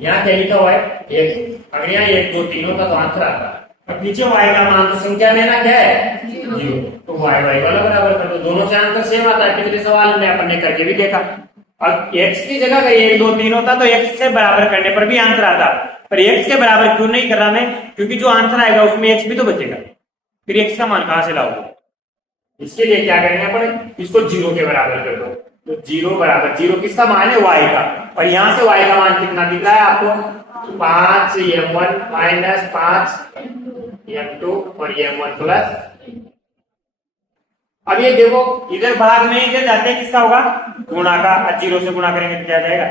यहाँ क्या लिखा हुआ है x, अगर यहाँ 1 2 3 का तो आंसर आता है, अब नीचे y का मान तो संख्या में ना क्या है 0, तो y वाला बराबर कर दो, दोनों से आंसर सेम आता है। पिछले सवाल में अपन ने करके भी देखा, और x की जगह अगर 1 2 3 होता तो x से बराबर करने पर भी आंसर आता, पर x के बराबर क्यों नहीं कर रहा मैं, क्योंकि जो आंसर आएगा उसमें x भी तो बचेगा, फिर x का मान कहां से लाओगे। इसके लिए क्या करेंगे अपन, इसको 0 के बराबर कर दो, तो 0 बराबर 0 किसका मान है y का, और यहां से y का मान कितना दिख रहा है आपको 5m1 माइनस 5m2 और m1 प्लस। अब ये देखो इधर भाग में इधर जाते हैं किसका होगा गुणा का, 0 से गुणा करेंगे तो क्या जाएगा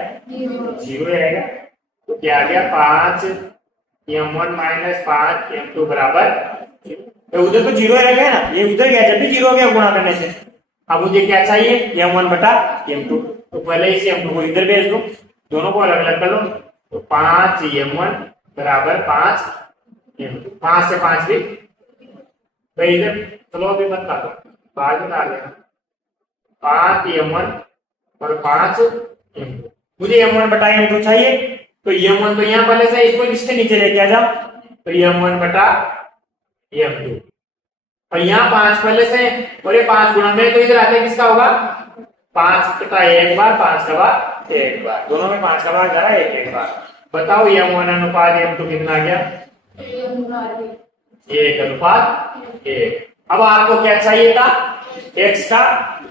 0 रहेगा, तो क्या आ गया 5m1 माइनस 5m2 बराबर, तो उधर तो 0 रह गया ना, ये उधर गया जब भी 0 हो गया गुणा करने से। अब मुझे क्या चाहिए m1 बटा m2, तो पहले इसे m2 को इधर भेज दो, दोनों को अलग अलग कर लो, तो 5m1 बराबर 5m2, 5 से 5 भी भाई इधर, चलो अभी मत काटो बाद में डाल देना, 5m1 और 5m2, मुझे m1 बटा m2 चाहिए, तो m1 तो यहाँ पहले से इसको इसके नीचे लेके आ जाओ, तो m1 बटा m2, और यहाँ 5 पहले से, और ये 5 गुणा में तो इधर आते किसका होगा 5 का एक बार, 5 का बार एक बार, दोनों में 5 का बार जा रहा है एक बार। बताओ m1 अनुपात m2 कितना आ गया 1 अनुपात 1। अब आपको क्या चाहिए था x का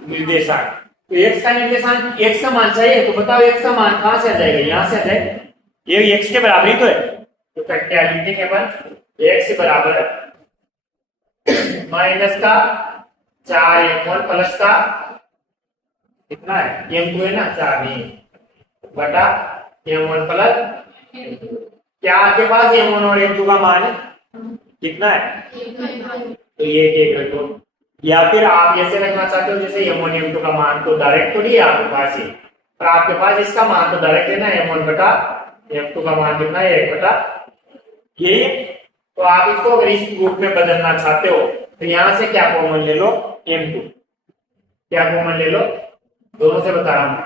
निर्देशांक, तो x का निर्देशांक x का मान चाहिए, तो बताओ x का मान कहां से आ जाएगा, यहां से आ जाएगा, ये x के बराबर ही तो है, तो क्या लिखेंगे अपन x बराबर माइनस का 4m1 प्लस का कितना है m2 है ना 4 नहीं बटा m1 प्लस, क्या आपके पास m1 और m2 का मान कितना है, तो ये एक रखो, या फिर आप ऐसे रखना चाहते हो जैसे m1 m2 का मान तो डायरेक्ट तो नहीं है आपके पास ही, पर आपके पास इसका मान तो डायरेक्ट है ना, m1 बटा m2 का मान कितना है 1 बटा ये, तो आप इसको अगर इस रूप में बदलना चाहते हो तो यहां से क्या कॉमन ले लो m2, क्या कॉमन ले लो, दोनों से बता रहा हूं,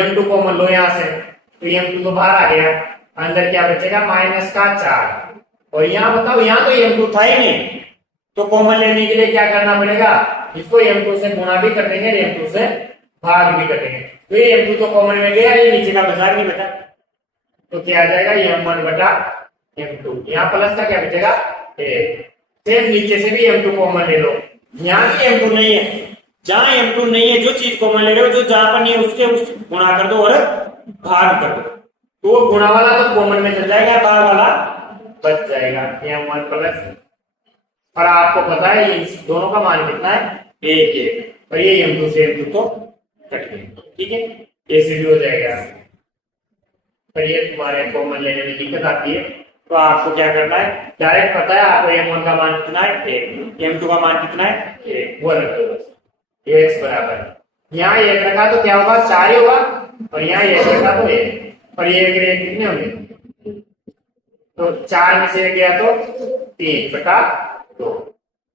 m2 कॉमन लो यहां से, तो m2 तो बाहर आ गया, अंदर क्या बचेगा माइनस का 4, और यहाँ बताओ यहाँ तो m2 था ही नहीं, तो कॉमन लेने के लिए क्या करना पड़ेगा, इसको m2 से गुणा भी कर देंगे, m2 से भाग भी कर देंगे, तो ये m2 तो कॉमन में गया, ये नीचे का बचा नहीं बचा, तो क्या आ जाएगा m1 बटा m2, यहाँ प्लस का क्या बचेगा फिर नीचे से भी m2 कॉमन ले लो, यहाँ भी m2 नहीं है, जहां m2 नहीं है जो चीज कॉमन ले रहे हो, जो जहां पर नहीं है उसके उस गुणा कर दो और भाग कर दो, तो गुणा वाला तो कॉमन में चल जाएगा, भाग वाला बच जाएगा m1 प्लस, और आपको पता है इन दोनों का मान कितना है 1 और ये m2 से m2 तो कट गए, ठीक है ऐसे भी हो जाएगा, पर ये तुम्हारे कॉमन लेने में दिक्कत आती है, तो आपको क्या करना है डायरेक्ट पता है आपको m1 का मान कितना है 1, m2 का मान कितना है 1, वो रख दो बस, x बराबर यहाँ 1 रखा तो क्या होगा 4 ही होगा, और यहाँ 1 रखा तो 1, और ये 1 कितने होंगे, तो 4 में से 1 गया तो 3 बटा 2,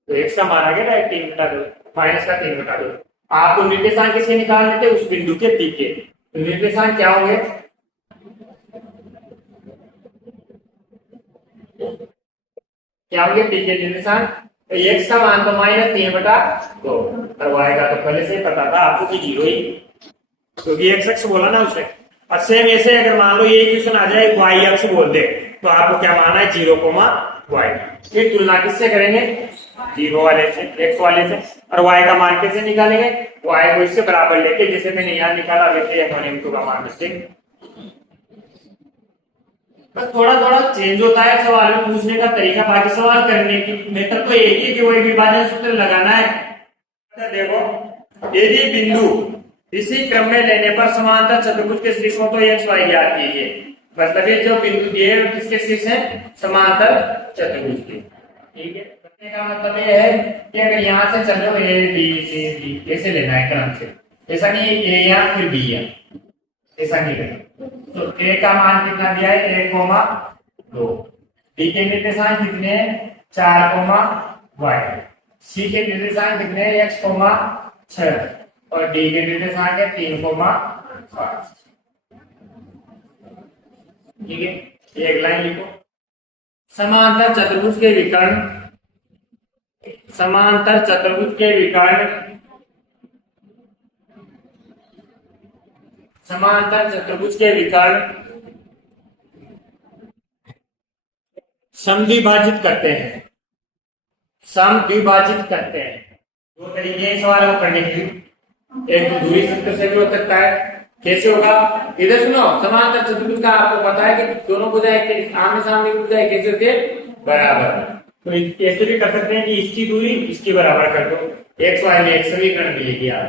तो x का मान आ गया डायरेक्ट 3 बटा 2, माइनस का 3 बटा 2। आपको निर्देशांक किसके निकालने थे उस बिंदु के p के, तो निर्देशांक क्या होंगे क्या होंगे p के निर्देशांक, तो x का मान तो -3 बटा 2, और y का तो पहले से ही पता था आपको कि 0 ही, क्योंकि x अक्ष बोला ना उसने, और सेम ऐसे अगर मान लो ये इक्वेशन आ जाए y अक्ष बोल दे, तो आपको क्या माना है 0, y, फिर तुलना किससे करेंगे 0 वाले से x वाले से, और y का मान कैसे निकालेंगे, y को इससे बराबर लेके जैसे मैंने यहाँ निकाला वैसे m1 m2 का मान रखेंगे, बस थोड़ा थोड़ा चेंज होता है सवाल में पूछने का तरीका, बाकी सवाल करने की मेथड तो एक ही कि वही विभाजन सूत्र लगाना है। तो देखो यदि बिंदु इसी क्रम में लेने पर समांतर चतुर्भुज के शीर्ष हो तो एक्स वाई ज्ञात कीजिए। मतलब ये जो बिंदु दिए किसके शीर्ष है, समांतर चतुर्भुज के। ठीक है, कहने का मतलब ये है कि अगर यहाँ से चल रहे हो ए बी सी डी ऐसे लेना है क्रम से, ऐसा नहीं ए यहाँ फिर बी यहाँ, ऐसा नहीं करना। तो ए का मान कितना दिया है 1,2, बी के निर्देशांक कितने हैं 4,y, सी के निर्देशांक कितने हैं x,6 और डी के निर्देशांक है 3,5। ठीक है, एक लाइन लिखो। समांतर चतुर्भुज के विकर्ण, समांतर चतुर्भुज के विकर्ण, समांतर चतुर्भुज के विकर्ण समद्विभाजित करते हैं, समद्विभाजित करते हैं। दो तरीके हैं सवाल को करने के लिए, एक तो दूरी सूत्र से भी हो सकता है। कैसे होगा, इधर सुनो, समांतर चतुर्भुज का आपको पता है कि दोनों भुजाएं आमने सामने भुजाएं कैसे होते हैं, बराबर। तो ऐसे भी कर सकते हैं कि इसकी दूरी इसकी बराबर कर दो, एक्स वाई में एक समीकरण मिलेगी आप।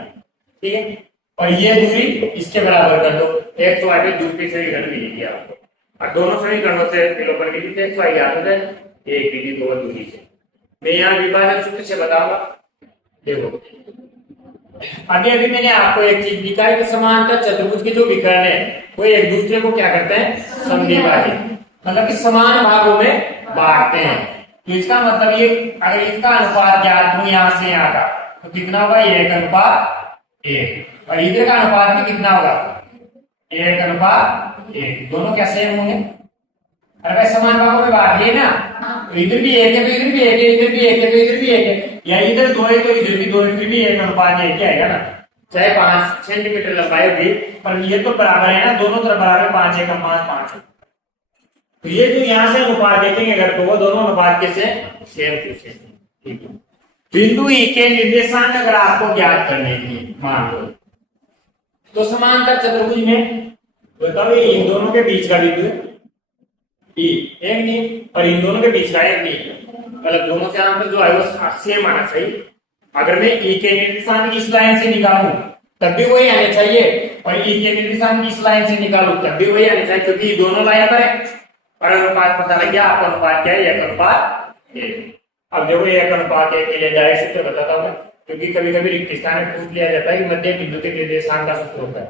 ठीक है, और ये दूरी इसके बराबर कर दो, एक्स वाई में दूसरी समीकरण मिलेगी आपको। और दोनों समीकरणों से विलोपन की रीति एक्स वाई याद हो जाए, एक विधि दो दूरी से। मैं यहाँ विभाजन सूत्र से बताऊंगा। देखो अभी अभी मैंने आपको एक चीज दिखाई कि समांतर चतुर्भुज के जो विकर्ण है वो एक दूसरे को क्या करते हैं, समद्विभाजित, मतलब कि समान भागों में बांटते हैं। तो इसका मतलब ये अगर इसका अनुपात ज्ञात हो यहाँ से यहाँ का तो कितना होगा, 1:1, और इधर का अनुपात भी कितना होगा, 1:1। दोनों क्या सेम होंगे, अरे भाई समान भागों में बांट लिए ना, तो इधर भी एक है तो इधर भी एक है, इधर भी एक है तो इधर भी एक है, या इधर 2 है तो इधर भी 2 है, फिर भी 1:1 आएगा ना। चाहे 5 सेंटीमीटर लंबाई होगी पर ये तो बराबर है ना, दोनों तरफ बराबर, 5 1 5 5 है। तो ये जो यहाँ से अनुपात देखेंगे अगर तो वो दोनों अनुपात कैसे, सेम टू सेम। ठीक है, बिंदु ई के निर्देशांक अगर आपको ज्ञात करने की मान लो, तो समांतर चतुर्भुज में बताओ ये इन दोनों के बीच का बिंदु है ई, एक नहीं, और इन दोनों के बीच का एक नहीं, मतलब दोनों से अंतर जो है वो सेम आना चाहिए। अगर मैं ई के निर्देशांक इस लाइन से निकालूं तब भी वही आने चाहिए, और ई के निर्देशांक इस लाइन से निकालूं तब भी वही आने चाहिए, क्योंकि दोनों लाइन पर है। और अनुपात पता लग गया, आपका अनुपात क्या है, 1:1। अब देखो 1:1 के लिए डायरेक्ट सूत्र बताता हूं मैं, क्योंकि कभी कभी रिक्त स्थान में पूछ लिया जाता है कि मध्य बिंदु के निर्देशांक का सूत्र होता है।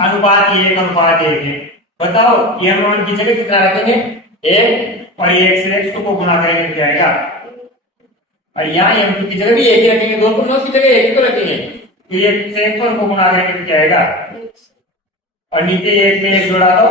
अनुपात 1:1 है, बताओ ये अनुमान की जगह कितना रखेंगे, 1, और 1 से x को गुणा करेंगे तो क्या आएगा, और यहाँ m2 की जगह भी 1 ही रखेंगे, दोनों की जगह 1 ही तो रखेंगे, तो 1 से x को गुणा करेंगे तो क्या आएगा, और नीचे 1 में 1 जोड़ा तो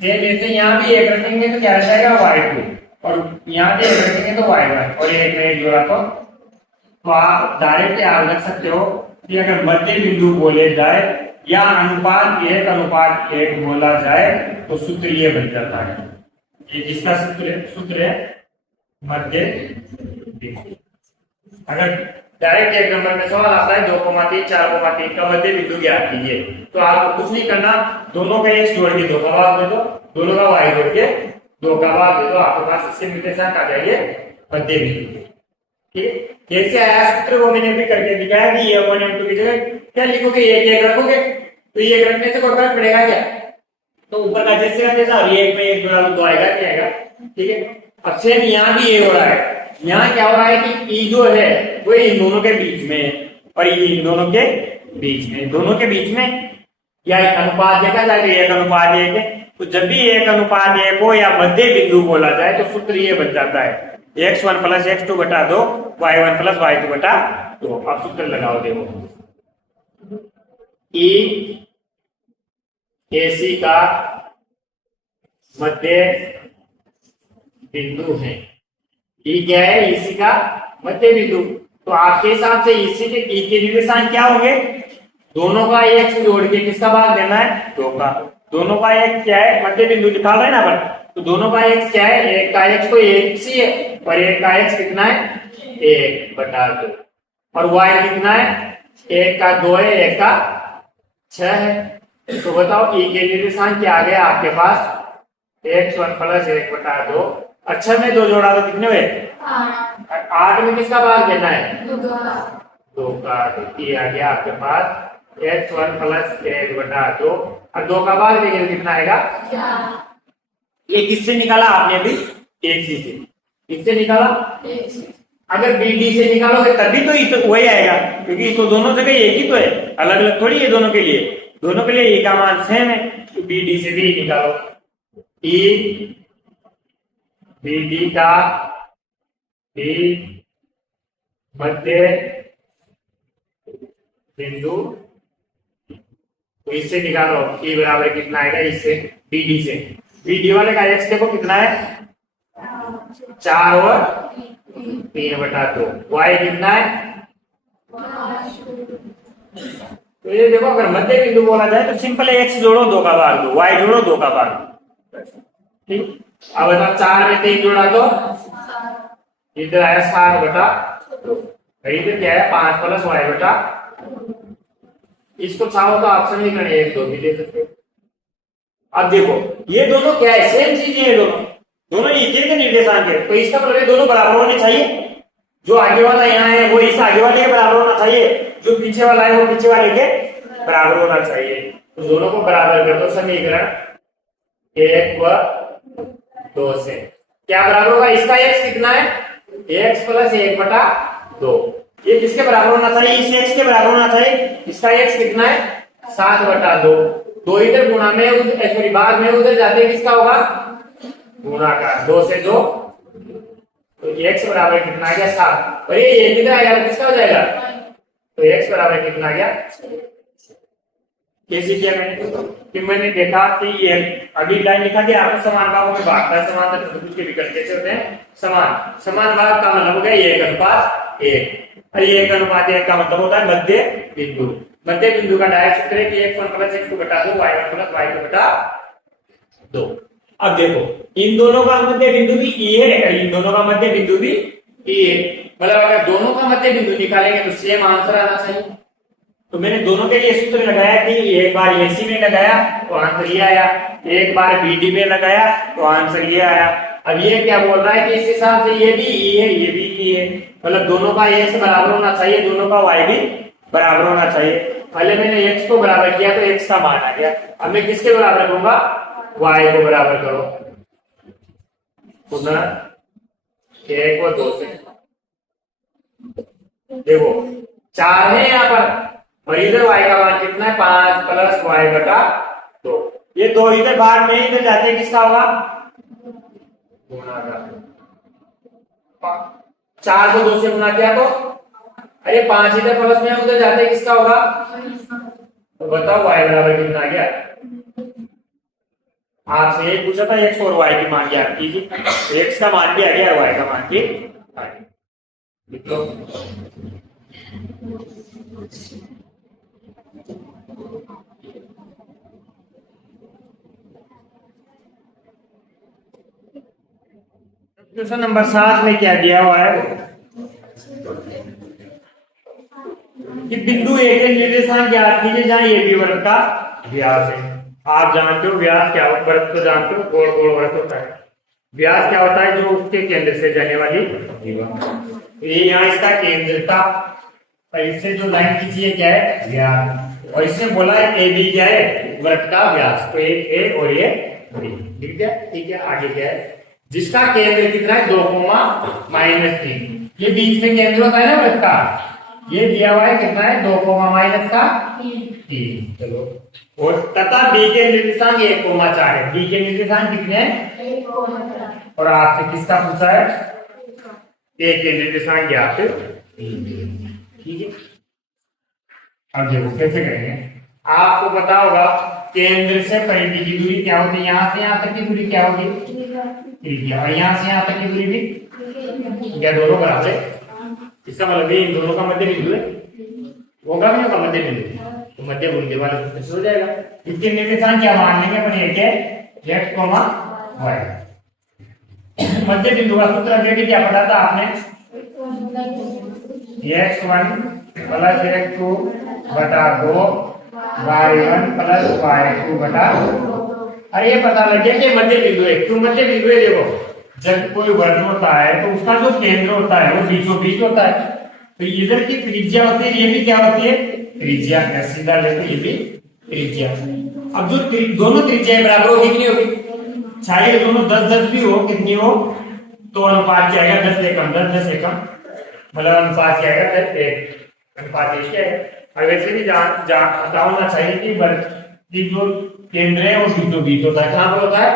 सेम ऐसे यहाँ भी 1 रखेंगे तो क्या आ जाएगा, y2, और यहाँ पे 1 रखेंगे तो y1, और 1 में 1 जोड़ा तो आप डायरेक्ट याद रख सकते हो कि अगर मध्य बिंदु बोले जाए या अनुपात 1:1 बोला जाए तो सूत्र ये बन जाता है, ये जिसका सूत्र है मध्य बिंदु। अगर डायरेक्ट एक नंबर में सवाल आता है 2,3 4,3 का मध्य बिंदु ज्ञात कीजिए, तो आपको कुछ नहीं करना, दोनों का एक जोड़ के 2 का भाग दे दो, दोनों का y जोड़ के 2 का भाग दे दो, आपके पास इसके निर्देशांक आ जाएंगे मध्य बिंदु। ठीक, कैसे आया सूत्र वो मैंने भी करके दिखाया कि ये 1 m2 की जगह क्या लिखोगे, 1 रखोगे, तो ये रखने से कोई फर्क पड़ेगा क्या, तो ऊपर का जैसे का जैसा, और 1 में 1 जोड़ा तो आएगा क्या आएगा। ठीक है, अब सेम यहाँ भी ये हो रहा है, यहाँ क्या हो रहा है कि ई जो है वो इन दोनों के बीच में, और इन दोनों के बीच में, दोनों के बीच में या अनुपात देखा जाए 1:1 है, तो जब भी 1:1 हो या मध्य बिंदु बोला जाए तो सूत्र ये बन जाता है, x1 + x2 बटा 2, y1 + y2 बटा 2। आप सूत्र लगाओ, देखो ई AC का मध्य बिंदु है, ई क्या है, EC का मध्य बिंदु, तो आपके हिसाब से EC के ई के निर्देशांक क्या होंगे, दोनों का x जोड़ के किसका भाग देना है, 2 का, दोनों का x क्या है, मध्य बिंदु निकाल रहे हैं ना अपन, तो दोनों का x क्या है, एक का x तो 1 ही है, और एक का x कितना है, 1/2, और y कितना है, एक का 2 है, एक का 6 है, तो बताओ ई के निर्देशांक क्या आ गया आपके पास, x1 प्लस 1/2। अच्छा में 2 जोड़ा तो कितने हुए, 8 में किसका भाग देना है, 2 का। तो ये आ गया आपके पास x1 प्लस 1/2 और 2 का भाग देंगे तो कितना आएगा, ये किससे निकाला आपने अभी, एक सी से, किससे निकाला, अगर बी डी से निकालोगे तभी तो वही आएगा, क्योंकि तो दोनों जगह एक ही तो है, अलग अलग थोड़ी है दोनों के लिए, दोनों के लिए ए का मान सेम है, तो बी डी से भी निकालो, ई बी डी का बी मध्य बिंदु, तो इससे निकालो ई बराबर कितना आएगा, इससे बी डी से, बी डी वाले का एक्स देखो कितना है, 4 और 3/2, वाई कितना है, तो ये देखो अगर मध्य बिंदु बोला जाए तो सिंपल है, एक्स जोड़ो 2 का भाग दो, वाई जोड़ो 2 का भाग दो, ठीक। अब बताओ 4 में 3 जोड़ा तो इधर आया 7/2, इधर क्या है 5 प्लस y/, इसको चाहो तो ऑप्शन ही करने 1 2 भी दे सकते हो। अब देखो ये दोनों क्या है, सेम चीजें हैं, दोनों एक के निर्देशांक है, तो इसका मतलब दोनों बराबर होने चाहिए, जो आगे वाला यहाँ है वो इस आगे वाले के बराबर होना चाहिए, जो पीछे वाला है वो पीछे वाले के बराबर होना चाहिए, तो दोनों को बराबर कर दो, समीकरण 1 व 2 से क्या बराबर होगा, इसका x कितना है, x प्लस 1/2, ये किसके बराबर होना चाहिए, इस x के बराबर होना चाहिए, इसका x कितना है 7/2, 2 इधर गुणा में सॉरी भाग में उधर जाते हैं, किसका होगा गुणा का, 2 से 2, तो x बराबर कितना आ गया 7, और ये कितना आ गया, किसका हो जाएगा, तो x बराबर कितना आ गया, कैसे किया मैंने, कि मैंने देखा कि ये अभी लाइन लिखा कि आपको समान भागों में बांटता है, समान चतुर्भुज के विकल्प कैसे होते हैं, समान भाग का मतलब हो गया 1:1, और 1:1 का मतलब होता है मध्य बिंदु, मध्य बिंदु का डायरेक्ट सूत्र है कि x1 plus x2/2 y1 plus y2/2। अब देखो इन दोनों का मध्य बिंदु भी ई है, इन दोनों का मध्य बिंदु भी ई है, मतलब अगर दोनों का मध्य बिंदु निकालेंगे तो सेम आंसर आना चाहिए, तो मैंने दोनों के लिए सूत्र लगाया कि एक बार एसी में लगाया तो आंसर ये आया, एक बार बीडी में लगाया तो आंसर ये आया। अब ये क्या बोल रहा है कि इस हिसाब से ये भी ई है, ये भी ई है, मतलब दोनों का एक्स बराबर होना चाहिए, दोनों का वाई भी बराबर होना चाहिए। पहले मैंने एक्स को बराबर किया तो एक्स का मान आ गया, अब मैं किसके बराबर करूंगा, वाई को बराबर करो, पुनः 1 व 2 से, देखो 4 है यहाँ पर, और इधर y का मान कितना है 5 प्लस y/2, ये 2 इधर भाग में इधर जाते हैं, किसका होगा गुणा का, 4 को 2 से गुणा किया तो, अरे 5 इधर प्लस में उधर जाते हैं, किसका होगा, तो बताओ y बराबर कितना आ गया, आपसे एक पूछा था x और y की मान ज्ञात कीजिए, x का मान भी आ गया और y का मान भी आ गया, लिख लो। क्वेश्चन नंबर 7 में क्या दिया हुआ है कि बिंदु ए के निर्देशांक ज्ञात कीजिए जहां ए बी वृत्त का व्यास है। आप जानते हो व्यास क्या होता है, वृत्त तो जानते हो, गोल गोल वृत्त होता है, व्यास क्या होता है, जो उसके केंद्र से जाने वाली जीवा, ये यहाँ इसका केंद्र था, और इससे जो लाइन खींची है क्या है व्यास, और इसने बोला है ए बी क्या है वृत्त का व्यास, तो एक ए और ये बी, ठीक है, ठीक है। आगे क्या है, जिसका केंद्र कितना है 2,-3, ये बीच में केंद्र होता है ना वृत्त का, ये दिया हुआ है कितना है 2,-3, चलो, और तथा बी के निर्देशांक 1,4 है, बी के निर्देशांक कितने हैं 1,4, और आपसे किसका पूछा है ए के निर्देशांक ज्ञात, ठीक है। अब देखो कैसे करेंगे, आपको पता होगा केंद्र से परिधि की दूरी क्या होती है, यहाँ से यहाँ तक की दूरी क्या होगी त्रिज्या, और यहाँ से यहाँ तक की दूरी भी क्या, दोनों बराबर है, इसका मतलब इन दोनों का मध्य बिंदु है, होगा भी होगा मध्य बिंदु, तो मध्य बिंदु वाला सूत्र हो जाएगा। इसके निर्देशांक क्या मान लेंगे अपन, एक है x, y, मध्य बिंदु का सूत्र अभी क्या पढ़ा था आपने, x1 plus x2/2 y1 plus y2 बटा। अरे ये पता लग गया कि मध्य बिंदु है। क्यों मध्य बिंदु है? देखो जब कोई वर्ण होता है तो उसका जो केंद्र होता है वो बीचों बीच होता है। तो इधर की त्रिज्या होती है, ये भी क्या होती है? त्रिज्या। सीधा ले तो ये भी त्रिज्या। अब जो दोनों त्रिज्याएं बराबर होगी कितनी होगी? चाहे दोनों 10-10 भी हो, कितनी हो तो अनुपात क्या आएगा? 10 एकम 10 एकम, मतलब अनुपात क्या आएगा? 10:1। अनुपात क्या है? और वैसे भी बताना चाहिए कि जो केंद्र है वो बीचों बीच होता है। कहां पर होता है?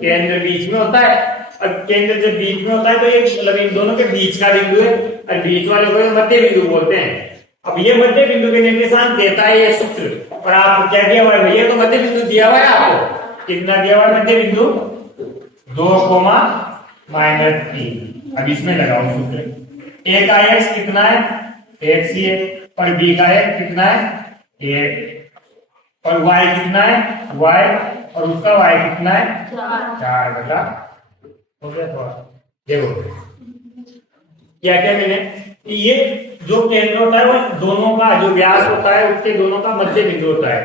केंद्र बीच में होता है। अब केंद्र जब बीच में होता है तो ये मतलब इन दोनों के बीच का बिंदु है, और बीच वाले को मध्य बिंदु बोलते हैं। अब ये मध्य बिंदु के निर्देशांक देता है ये सूत्र, और आप क्या दिया हुआ है भैया? तो मध्य बिंदु दिया हुआ है आपको। कितना दिया हुआ है मध्य बिंदु? 2, -3। अब इसमें लगाओ सूत्र। ए का x कितना है? x ही है। और b का x कितना है? 1। और y कितना है? y। और उसका y कितना है? 4 बटा। हो गया थोड़ा। देखो क्या क्या मिले? ये जो केंद्र होता है वो दोनों का जो व्यास होता है उसके दोनों का मध्य बिंदु होता है।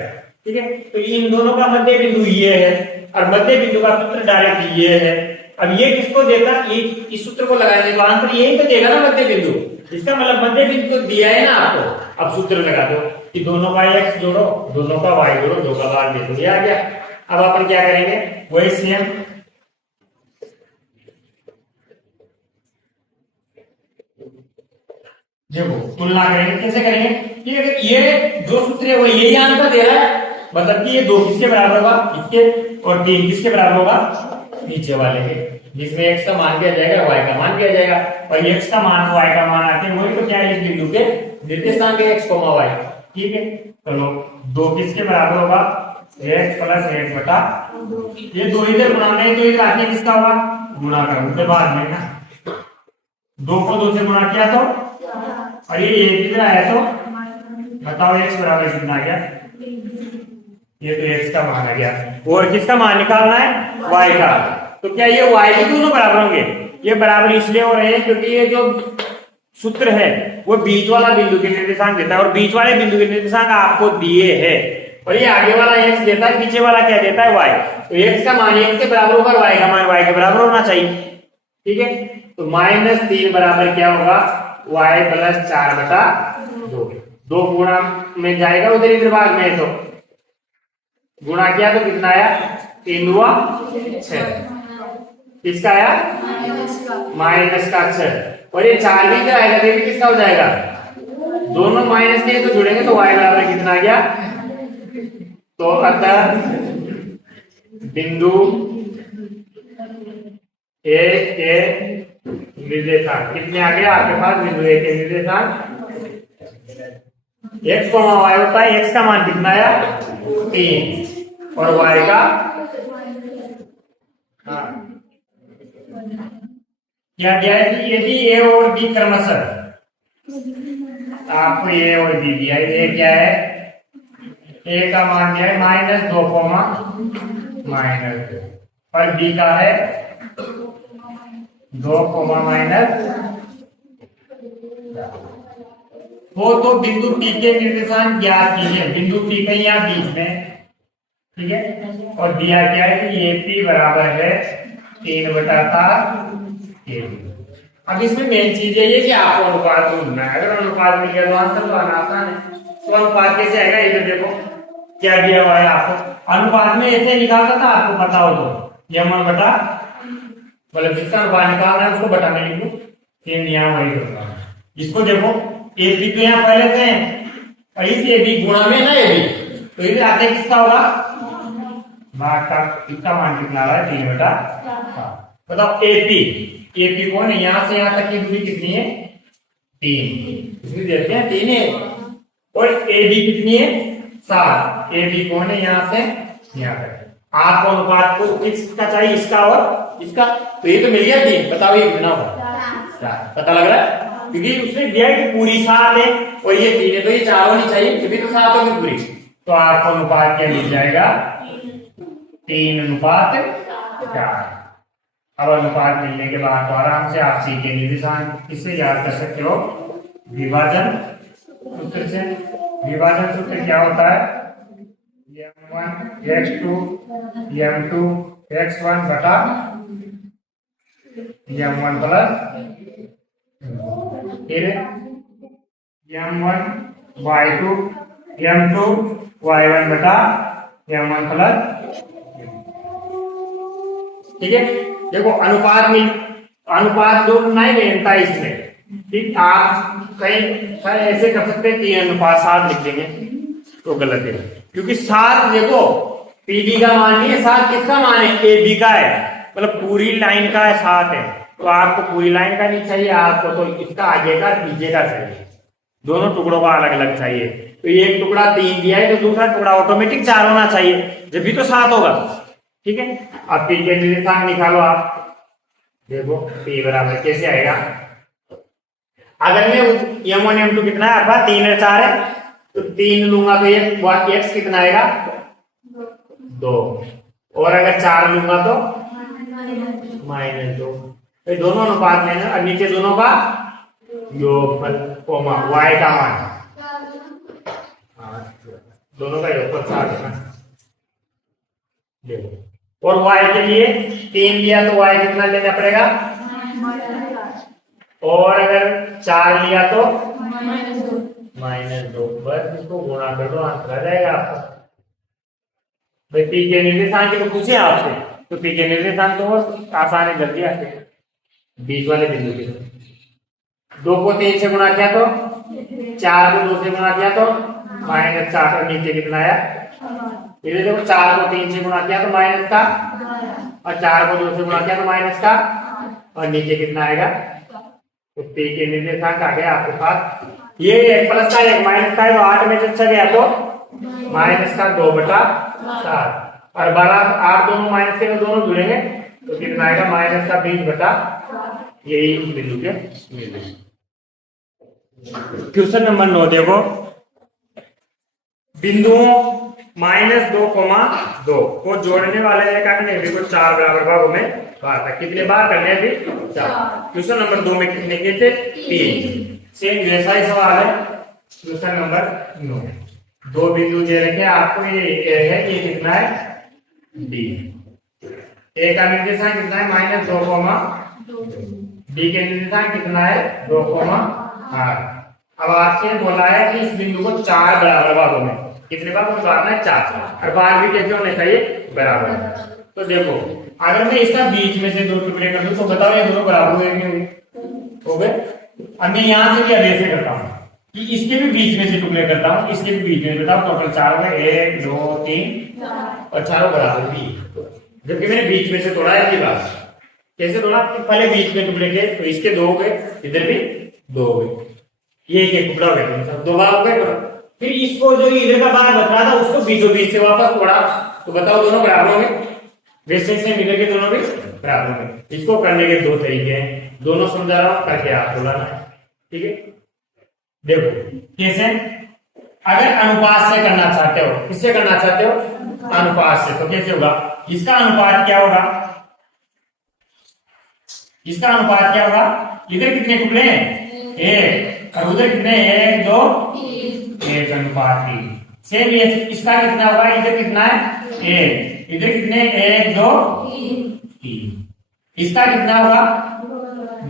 ठीक है, तो इन दोनों का मध्य बिंदु ये है, और मध्य बिंदु का सूत्र डायरेक्ट ये है। अब ये किसको देता? ये इस सूत्र को लगाने का आंसर यही तो देगा ना, मध्य बिंदु। इसका मतलब मध्य बिंदु तो दिया है ना आपको। अब सूत्र लगा दो कि दोनों का x जोड़ो, दोनों का y जोड़ो, दो का बार दे दो, ये आ गया। अब अपन क्या करेंगे? वही सेम देखो तुलना करेंगे। कैसे करेंगे? ठीक है, ये जो सूत्र है वो यही आंसर दे रहा है, मतलब कि ये 2 किसके बराबर होगा? इसके। और 3 किसके बराबर होगा? नीचे वाले के, जिसमें x का मान दिया जाएगा, y का मान दिया जाएगा। और x का मान y का मान आते हैं वही तो क्या है? इस बिंदु के निर्देशांक है x, y। ठीक है, चलो 2 किसके बराबर होगा? x प्लस 1 बटा। ये 2 इधर गुणा में, तो इधर आके किसका होगा? गुणा का। उसके बाद में ना 2 को 2 से गुणा किया तो, और ये 1 कितना है तो बताओ x बराबर कितना आ गया? ये तो x का मान आ गया। और किसका मान निकालना है? y का। तो क्या ये y के दोनों बराबर होंगे? ये बराबर इसलिए हो रहे हैं क्योंकि ये जो सूत्र है वो बीच वाला बिंदु के निर्देशांक देता है, और बीच वाले बिंदु के निर्देशांक आपको दिए हैं। और ये आगे वाला x देता है, पीछे वाला क्या देता है? y। तो x का मान x के बराबर होगा, y का मान y के बराबर होना चाहिए। ठीक है, तो -3 बराबर क्या होगा? y प्लस 4 बटा 2। 2 गुणा में जाएगा उधर, इधर भाग में, तो गुणा किया तो कितना आया? 3 दूआ 6। किसका आया? -6। और ये 4 भी इधर आएगा, ये भी किसका हो जाएगा? दोनों माइनस के तो जुड़ेंगे, तो y बराबर कितना आ गया? तो अतः बिंदु ए के निर्देशांक कितने आ गए आपके पास? बिंदु ए के निर्देशांक x, y होता है। x का मान कितना आया? 3। और y का क्या दिया है कि यदि a और b क्रमशः, आपको a और b दिया है। ये क्या है? a का मान दिया है -2, -2, और b का है 2, तो बिंदु P के निर्देशांक ज्ञात कीजिए। बिंदु P कहीं यहाँ बीच में, ठीक है, और दिया क्या है कि AP बराबर है 3/7 AB। अब इसमें मेन चीज ये है कि आपको अनुपात ढूंढना है। अगर अनुपात मिल गया तो आंसर तो आना आसान है। तो अनुपात कैसे आएगा? इधर देखो क्या दिया हुआ है आपको। अनुपात में ऐसे निकालता था, आपको पता हो तो यमन बटा, मतलब जिसका अनुपात निकालना है उसको बटा में लिखो, सेम यहाँ वही होगा। इसको देखो AB तो यहाँ पहले थे, और इस AB गुणा में ना AB, तो इधर आते किसका होगा? भाग का। इसका मान कितना आ रहा है? 3/7। बताओ AP कौन है? यहाँ से यहाँ तक की दूरी कितनी है? 3। इसमें देखते हैं 3 है। और AB कितनी है? 7। AB कौन है? यहाँ से यहाँ तक। आपको अनुपात को किसका चाहिए? इसका और इसका। तो ये तो मिल गया 3। बताओ ये कितना होगा? पता लग रहा है? क्योंकि उसने दिया है कि पूरी 7 है और ये 3 है, तो ये 4 होनी चाहिए, क्योंकि तो 7 होगी पूरी। तो आपको अनुपात क्या मिल जाएगा? 3:4। अब अनुपात मिलने के बाद तो आराम से आप सी के निर्देशांक किससे याद कर सकते हो? विभाजन सूत्र से। विभाजन सूत्र क्या होता है? x2 m2 x1 बटा m1 प्लस फिर m1 y2 m2 y1 बटा m1 प्लस। ठीक है, देखो अनुपात में अनुपात जो नहीं बनता इसमें, ठीक। आप कहीं ऐसे कर सकते हैं 3:7 लिख देंगे तो गलत है, क्योंकि 7 देखो पीडी का मान नहीं है, 7 किसका मान है, एबी का है, मतलब पूरी लाइन का है 7 है। तो आपको पूरी लाइन का नहीं चाहिए, आपको तो इसका आगे का पीछे का चाहिए, दोनों टुकड़ों का अलग अलग चाहिए। तो एक टुकड़ा 3 दिया है तो दूसरा टुकड़ा ऑटोमेटिक 4 होना चाहिए, जब भी तो 7 होगा। ठीक है, अब पी के निर्देशांक निकालो आप, देखो पी बराबर कैसे आएगा। अगर मैं m1 m2 कितना है आपका 3 और 4 है, तो 3 लूंगा तो ये x कितना आएगा 2, और अगर 4 लूंगा तो -2। तो दोनों अनुपात में ना, नीचे दोनों का योगफल कोमा y का मान, दोनों का योगफल 7 है ना। देखो, और y के लिए 3 लिया तो y कितना लेना पड़ेगा, और अगर 4 लिया तो -2। बस इसको गुणा कर दो, आंसर आ जाएगा आपका। भाई पी के निर्देशांक तो पूछे आपसे, तो पी के निर्देशांक तो आसान है, जल्दी आते हैं। बीच वाले बिंदु के 2 को 3 से गुणा किया तो 4 को 2 से गुणा किया तो -4, और नीचे कितना आया, इधर देखो 4 को 3 से गुणा किया तो माइनस का, और 4 को 2 से गुणा किया तो माइनस का, और नीचे कितना आएगा, तो पी के निर्देशांक आ गया आपके पास। ये प्लस का 1 माइनस का है, तो 8 में से अच्छा गया तो -2/7, और 12 8 दोनों माइनस के दोनों जुड़ेंगे तो कितना आएगा -20/, यही इस बिंदु के मिले। क्वेश्चन नंबर 9 देखो, बिंदुओं -2, 2 को जोड़ने वाले रेखा के निर्देश को 4 बराबर भागों में बांटा। कितने बार करने हैं अभी, 4। क्वेश्चन नंबर 2 में कितने किए थे, 3। सेम जैसा ही सवाल है क्वेश्चन नंबर 9। 2 बिंदु दे रखे आपको, ये है, ये कितना है डी, ए का निर्देशांक कितना है -2, बी के निर्देशांक कितना है 2, 8। अब आपसे बोला है कि इस बिंदु को 4 बराबर भागों में, कितने भागों में बांटना है, 4, और भाग भी कैसे होने चाहिए, बराबर। तो देखो अगर मैं इसका बीच में से 2 टुकड़े कर दूं तो बताओ ये दोनों बराबर हुए कि नहीं, हो गए। अब मैं यहाँ से भी अब ऐसे करता हूँ कि इसके भी बीच में से टुकड़े करता हूँ, इसके भी बीच में, बताओ टोटल 4 हो गए, 1 2 3 और 4 बराबर भी, जबकि मैंने बीच में से तोड़ा है। की बात कैसे तोड़ा, पहले बीच में टुकड़े किए तो इसके 2 हो गए, इधर भी 2 हो गए, ये एक टुकड़ा हो गया, 2 भाग हो गए। फिर इसको जो इधर का भाग बच रहा था उसको बीचों बीच से वापस तोड़ा, तो बताओ दोनों बराबर होंगे, वैसे से मिलकर के दोनों भी बराबर होंगे। इसको करने के 2 तरीके हैं, दोनों समझा रहा हूं, करके आप तोड़ना है। ठीक है, देखो कैसे, अगर अनुपात से करना चाहते हो, किससे करना चाहते हो, अनुपात से, तो कैसे होगा, इसका अनुपात क्या होगा, इसका अनुपात क्या होगा, इधर कितने टुकड़े हैं 1, और उधर कितने 1 2 1 अनुपात 3। सेम ये इसका कितना होगा, इधर कितना है 1, इधर कितने 1 2 3, इसका कितना होगा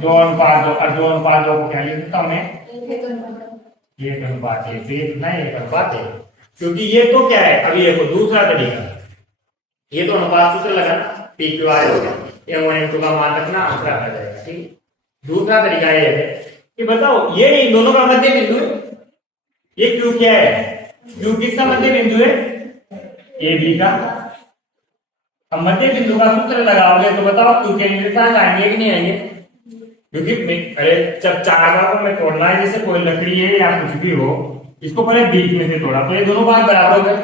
2 अनुपात 2, और 2 अनुपात 2 को क्या लिख सकता हूं मैं, 1 अनुपात 1, तो ये कितना है 1 अनुपात 1, क्योंकि ये तो क्या है, अभी देखो दूसरा तरीका, ये तो अनुपात सूत्र लगाना, पी क्यू आर हो गया, m1 m2 का मान रखना, आंसर आ जाएगा। ठीक, दूसरा तरीका ये है कि बताओ ये इन दोनों का मध्य बिंदु है, ये क्यू क्या है, क्यू किसका मध्य बिंदु है, ए बी का। अब मध्य बिंदु का सूत्र लगाओगे तो बताओ क्यू के निर्देशांक आएंगे कि नहीं आएंगे, क्योंकि अरे जब 4 भागों में तोड़ना है, जैसे कोई लकड़ी है या कुछ भी हो, इसको पहले बीच में से तोड़ा तो ये दोनों भाग बराबर हो गए।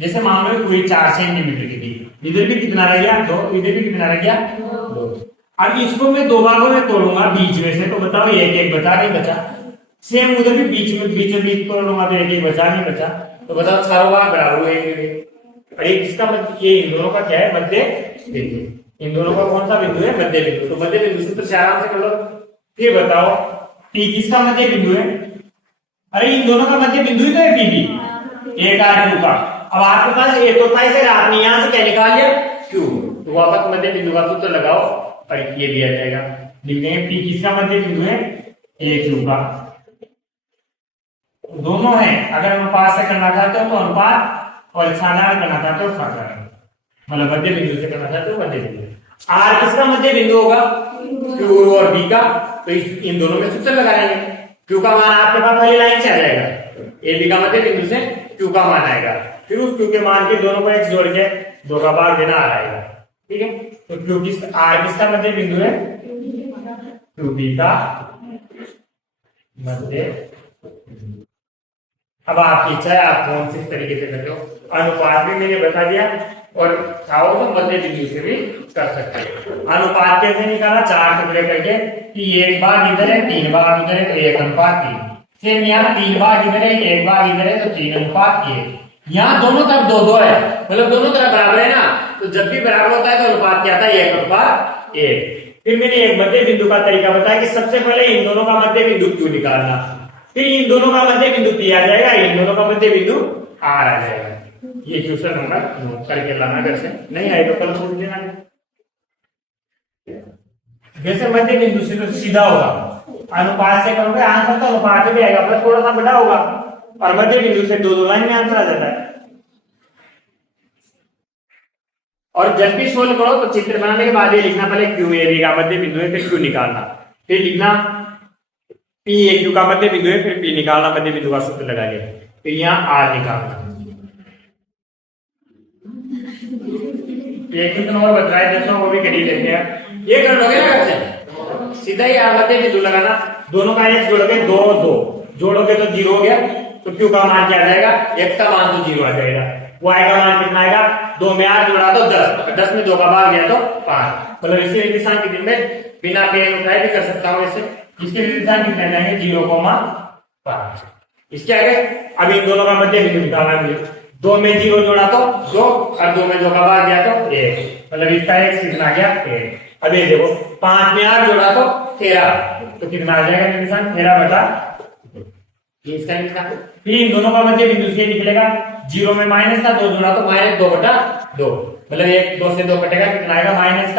जैसे मान लो पूरी 4 सेंटीमीटर की थी, इधर भी कितना रह गया 2, इधर भी कितना रह गया 2। अब इसको मैं 2 भागों में तोड़ूंगा बीच में से, तो बताओ 1 1 बचा नहीं बचा, सेम उधर भी बीच में बीचों बीच तोड़ूंगा तो 1 1 बचा नहीं बचा, तो बताओ चारों भाग बराबर हुए। और एक इसका ये इन दोनों का क्या है, मध्य बिंदु, इन दोनों का कौन सा बिंदु है, मध्य बिंदु। तो मध्य बिंदु सूत्र से आराम से कर लो। फिर बताओ पी किसका मध्य बिंदु है, अरे इन दोनों का मध्य बिंदु ही तो है पी भी, एक आर क्यू का, अब आपके पास ए तो था, इसे आपने यहां से क्या निकाल लिया, क्यू। तो वापस मध्य बिंदु का सूत्र लगाओ और ये भी आ जाएगा। लिखते हैं पी किसका मध्य बिंदु है, ए क्यू का। दोनों है, अगर अनुपात से करना चाहते हो तो अनुपात, और साधारण करना चाहते हो साधारण, मतलब मध्य बिंदु से करना चाहते हो मध्य बिंदु। आर किसका मध्य बिंदु होगा, क्यू और बी का। तो इन दोनों में सूत्र लगा लेंगे। क्यू का मान आपके पास पहली लाइन से आ जाएगा, ए बी का मध्य बिंदु से क्यू का मान आएगा, फिर उस क्यू के मान के दोनों को एक्स जोड़ के 2 का भाग देना आ जाएगा। ठीक है, तो क्यू किस आर किसका मध्य बिंदु है, क्यू बी का मध्य। अब आपकी इच्छा है आप कौन सी तरीके से कर रहे हो, अनुपात भी मैंने बता दिया और चाहो तो मध्य बिंदु से भी कर सकते हैं। अनुपात कैसे निकाला, 4 टुकड़े करके कि 1 भाग इधर है 3 भाग इधर है तो 1 अनुपात 3। सेम यहाँ 3 भाग इधर है 1 भाग इधर है तो 3 अनुपात 1। यहाँ दोनों तरफ 2-2 है, मतलब दोनों तरफ बराबर है ना, तो जब भी बराबर होता है तो अनुपात क्या आता है, 1 अनुपात 1। फिर मैंने एक मध्य बिंदु का तरीका बताया कि सबसे पहले इन दोनों का मध्य बिंदु क्यू निकालना, फिर इन दोनों का मध्य बिंदु पी आ जाएगा, इन दोनों का मध्य बिंदु आर आ जाएगा। ये क्वेश्चन होगा, नोट करके लाना घर से, नहीं आए तो कल पूछ लेना। जैसे मध्य बिंदु से तो सीधा होगा, अनुपात से करोगे आंसर तो अनुपात से भी आएगा, पर थोड़ा सा बड़ा होगा, और मध्य बिंदु से 2-2 लाइन में आंसर आ जाता है। और जब भी सोल्व करो तो चित्र बनाने के बाद ये लिखना, पहले क्यू ए बी का मध्य बिंदु है, फिर क्यू निकालना, फिर लिखना पी ए क्यू का मध्य बिंदु है, फिर पी निकालना, मध्य बिंदु का सूत्र लगा के, फिर यहाँ आर निकालना। एक क्वेश्चन और बताया दोस्तों, वो भी करिए, देखते हैं ये कर लोगे ना करते सीधा ही आर मध्य बिंदु लगाना, दोनों का एक्स जोड़ोगे 2-2 जोड़ोगे तो 0 हो गया, तो क्यू का मान क्या आ जाएगा, एक्स का मान तो 0 आ जाएगा, वाई का मान कितना आएगा, 2 में 8 जोड़ा तो 10, 10 में 2 का भाग गया तो 5। मतलब इसके निशान कितने में बिना पेन उठाए भी कर सकता हूँ ऐसे। इसके निशान कितने जाएंगे, 0,5। इसके आगे अब इन दोनों का मध्य बिंदु निकालना है मुझे, 2 में 0 जोड़ा तो 2 और 2 में 2 का भाग गया तो 1, मतलब इसका x कितना आ गया 1। अब ये देखो 5 में 8 जोड़ा तो 13, तो कितना आ जाएगा निशान 13/, ये इसका निशान। फिर इन दोनों का मध्य बिंदु से निकलेगा, 0 में माइनस का 2 जोड़ा तो -2/2, मतलब 1 2 से 2 कटेगा, कितना आएगा -1,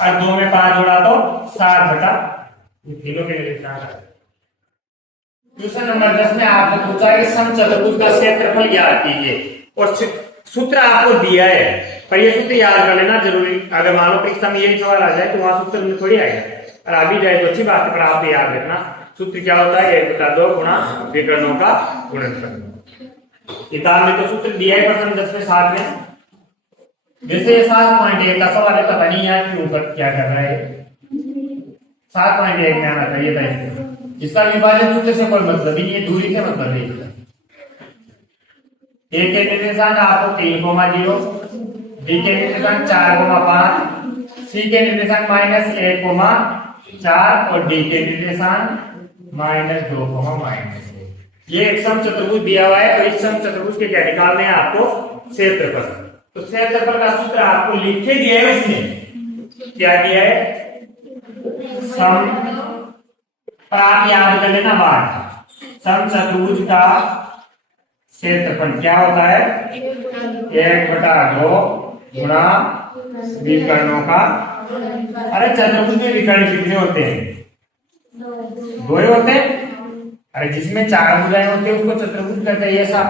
और 2 में 5 जोड़ा तो 7/, तीनों के निशान। क्वेश्चन नंबर 10 में आपने पूछा है कि समचतुर्भुज का क्षेत्रफल ज्ञात कीजिए, और सूत्र आपको दिया है, पर ये सूत्र याद कर लेना जरूरी। अगर मान लो परीक्षा में ये भी सवाल आ जाए तो वहां सूत्र में थोड़ी आएगा, और आ भी जाए तो अच्छी बात है, पर आप याद रखना सूत्र क्या होता है, 1/2 गुणा विकर्णों का गुणनफल। किताब में तो सूत्र दिया है प्रश्न 10 में 7 में, जैसे 7.1 का सवाल है, पता नहीं यार क्यों क्या कर रहा है, 7.1 में आना चाहिए था इसको। इसका विभाजन सूत्र से कोई मतलब ही नहीं है, दूरी से मतलब है इसका। ए के निर्देशांक आपको 3,0, बी के निर्देशांक 4,5, सी के निर्देशांक -1,4 और डी के निर्देशांक -2,-1। ये एक समचतुर्भुज दिया हुआ है, तो इस समचतुर्भुज के क्या निकालने हैं आपको, क्षेत्रफल। तो क्षेत्रफल का सूत्र आपको लिख के दिया है, उसने क्या दिया है, सम, और आप याद कर लेना बात, समचतुर्भुज का क्षेत्रफल क्या होता है, 1/2 गुणा विकर्णों का। अरे चतुर्भुज में विकर्ण कितने होते हैं, 2 ही होते हैं। अरे जिसमें 4 भुजाएं होती है उसको चतुर्भुज कहते हैं। ऐसा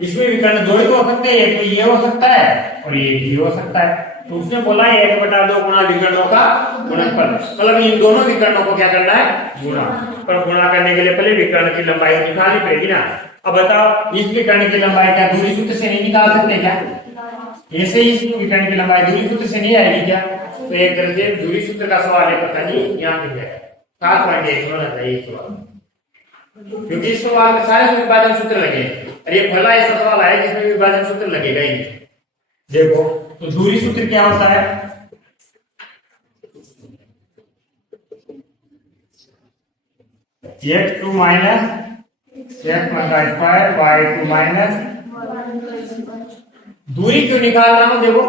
इसमें विकर्ण 2 ही तो हो सकते हैं, एक तो ये हो सकता है और एक ये हो सकता है। तो उसने बोला 1/2 गुणा विकर्णों का गुणनफल, मतलब इन दोनों विकर्णों को क्या करना है, गुणा। पर गुणा करने के लिए पहले विकर्ण की लंबाई निकालनी पड़ेगी ना। अब बताओ इस विकर्ण की लंबाई क्या दूरी सूत्र से नहीं निकाल सकते क्या, ऐसे ही इस विकर्ण की लंबाई दूरी सूत्र से नहीं आएगी क्या। तो एक तरह से दूरी सूत्र का सवाल है, पता नहीं यहाँ पे है 7.1 होना चाहिए सवाल, क्योंकि इस सवाल में सारे विभाजन सूत्र लगे, और ये पहला ऐसा सवाल है जिसमें विभाजन सूत्र लगेगा ही। देखो तो दूरी सूत्र क्या होता है, x2 माइनस x का स्क्वायर y2 माइनस। दूरी क्यों निकाल रहा हूं, देखो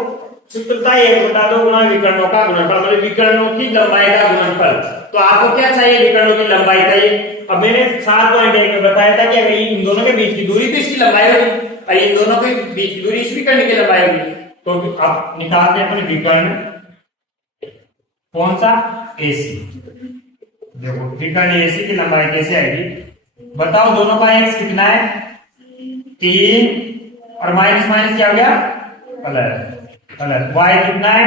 सूत्र था 1/2 गुणा विकर्णों का गुणनफल, मतलब विकर्णों की लंबाई का गुणनफल। तो आपको क्या चाहिए, विकर्णों की लंबाई चाहिए। अब मैंने 7.1 में बताया था कि अगर इन दोनों के बीच की दूरी तो इसकी लंबाई होगी, और इन दोनों के बीच की दूरी इस विकर्ण की लंबाई होगी। तो अब निकालते हैं अपने विकर्ण, कौन सा, AC। देखो विकर्ण AC की लंबाई कैसे आएगी, बताओ। दोनों का x कितना है, 3 और माइनस माइनस क्या हो गया, प्लस प्लस। y कितना है,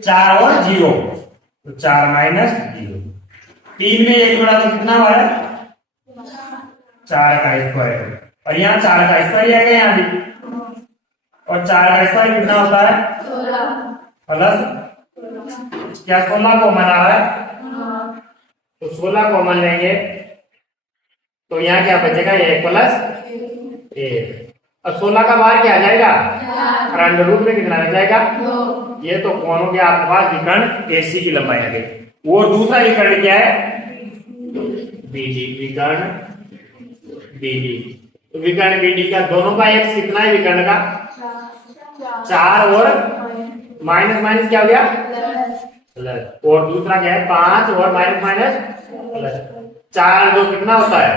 4 और 0, तो 4 माइनस 0। 3 में 1 जोड़ा तो कितना हुआ है, 4 का स्क्वायर, और यहाँ 4 का स्क्वायर आएगा यहाँ भी, और 4 का स्क्वायर कितना होता है, प्लस क्या 16 कॉमन आ रहा है, तो 16 कॉमन लेंगे तो यहाँ क्या बचेगा, 1 प्लस 1, और 16 का बाहर क्या आ जाएगा, और अंडर रूट में कितना रह जाएगा, 2। ये तो कौन हो गया आपके पास विकर्ण AC की लंबाई आ गई। वो दूसरा विकर्ण क्या है, BD, विकर्ण BD। तो विकर्ण BD का दोनों का x कितना है, विकर्ण का 4 और माइनस माइनस क्या हो गया, प्लस, और दूसरा क्या है 5 और माइनस माइनस प्लस। 4 2 कितना होता है,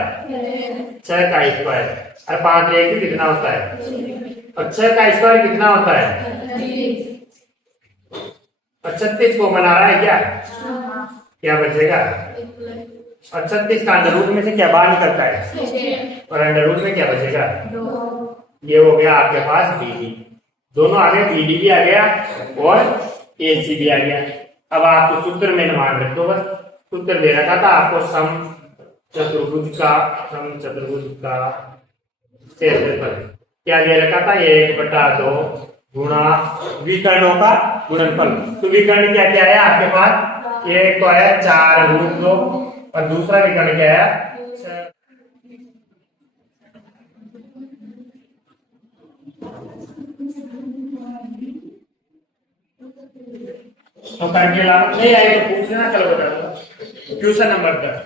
6 का स्क्वायर, और 5 1 कितना होता है, और 6 का स्क्वायर कितना होता है, और 36 को बना रहा है क्या, क्या बचेगा, और 36 का अंडर रूट में से क्या बाहर निकलता है, और अंडर रूट में क्या बचेगा, 2। ये हो गया आपके पास BD। दोनों आ गए, BD भी आ गया और AC भी आ गया। अब आपको सूत्र में मान रख दो, बस सूत्र दे रखा था आपको, समचतुर्भुज का क्षेत्रफल क्या दे रखा था, 1/2 गुणा विकर्णों का गुणनफल। तो विकर्ण क्या क्या है आपके पास, एक तो है 4√2 और दूसरा विकर्ण क्या है, तो करके ला नहीं आए तो पूछ लेना, कल बता दूंगा। Question number 10।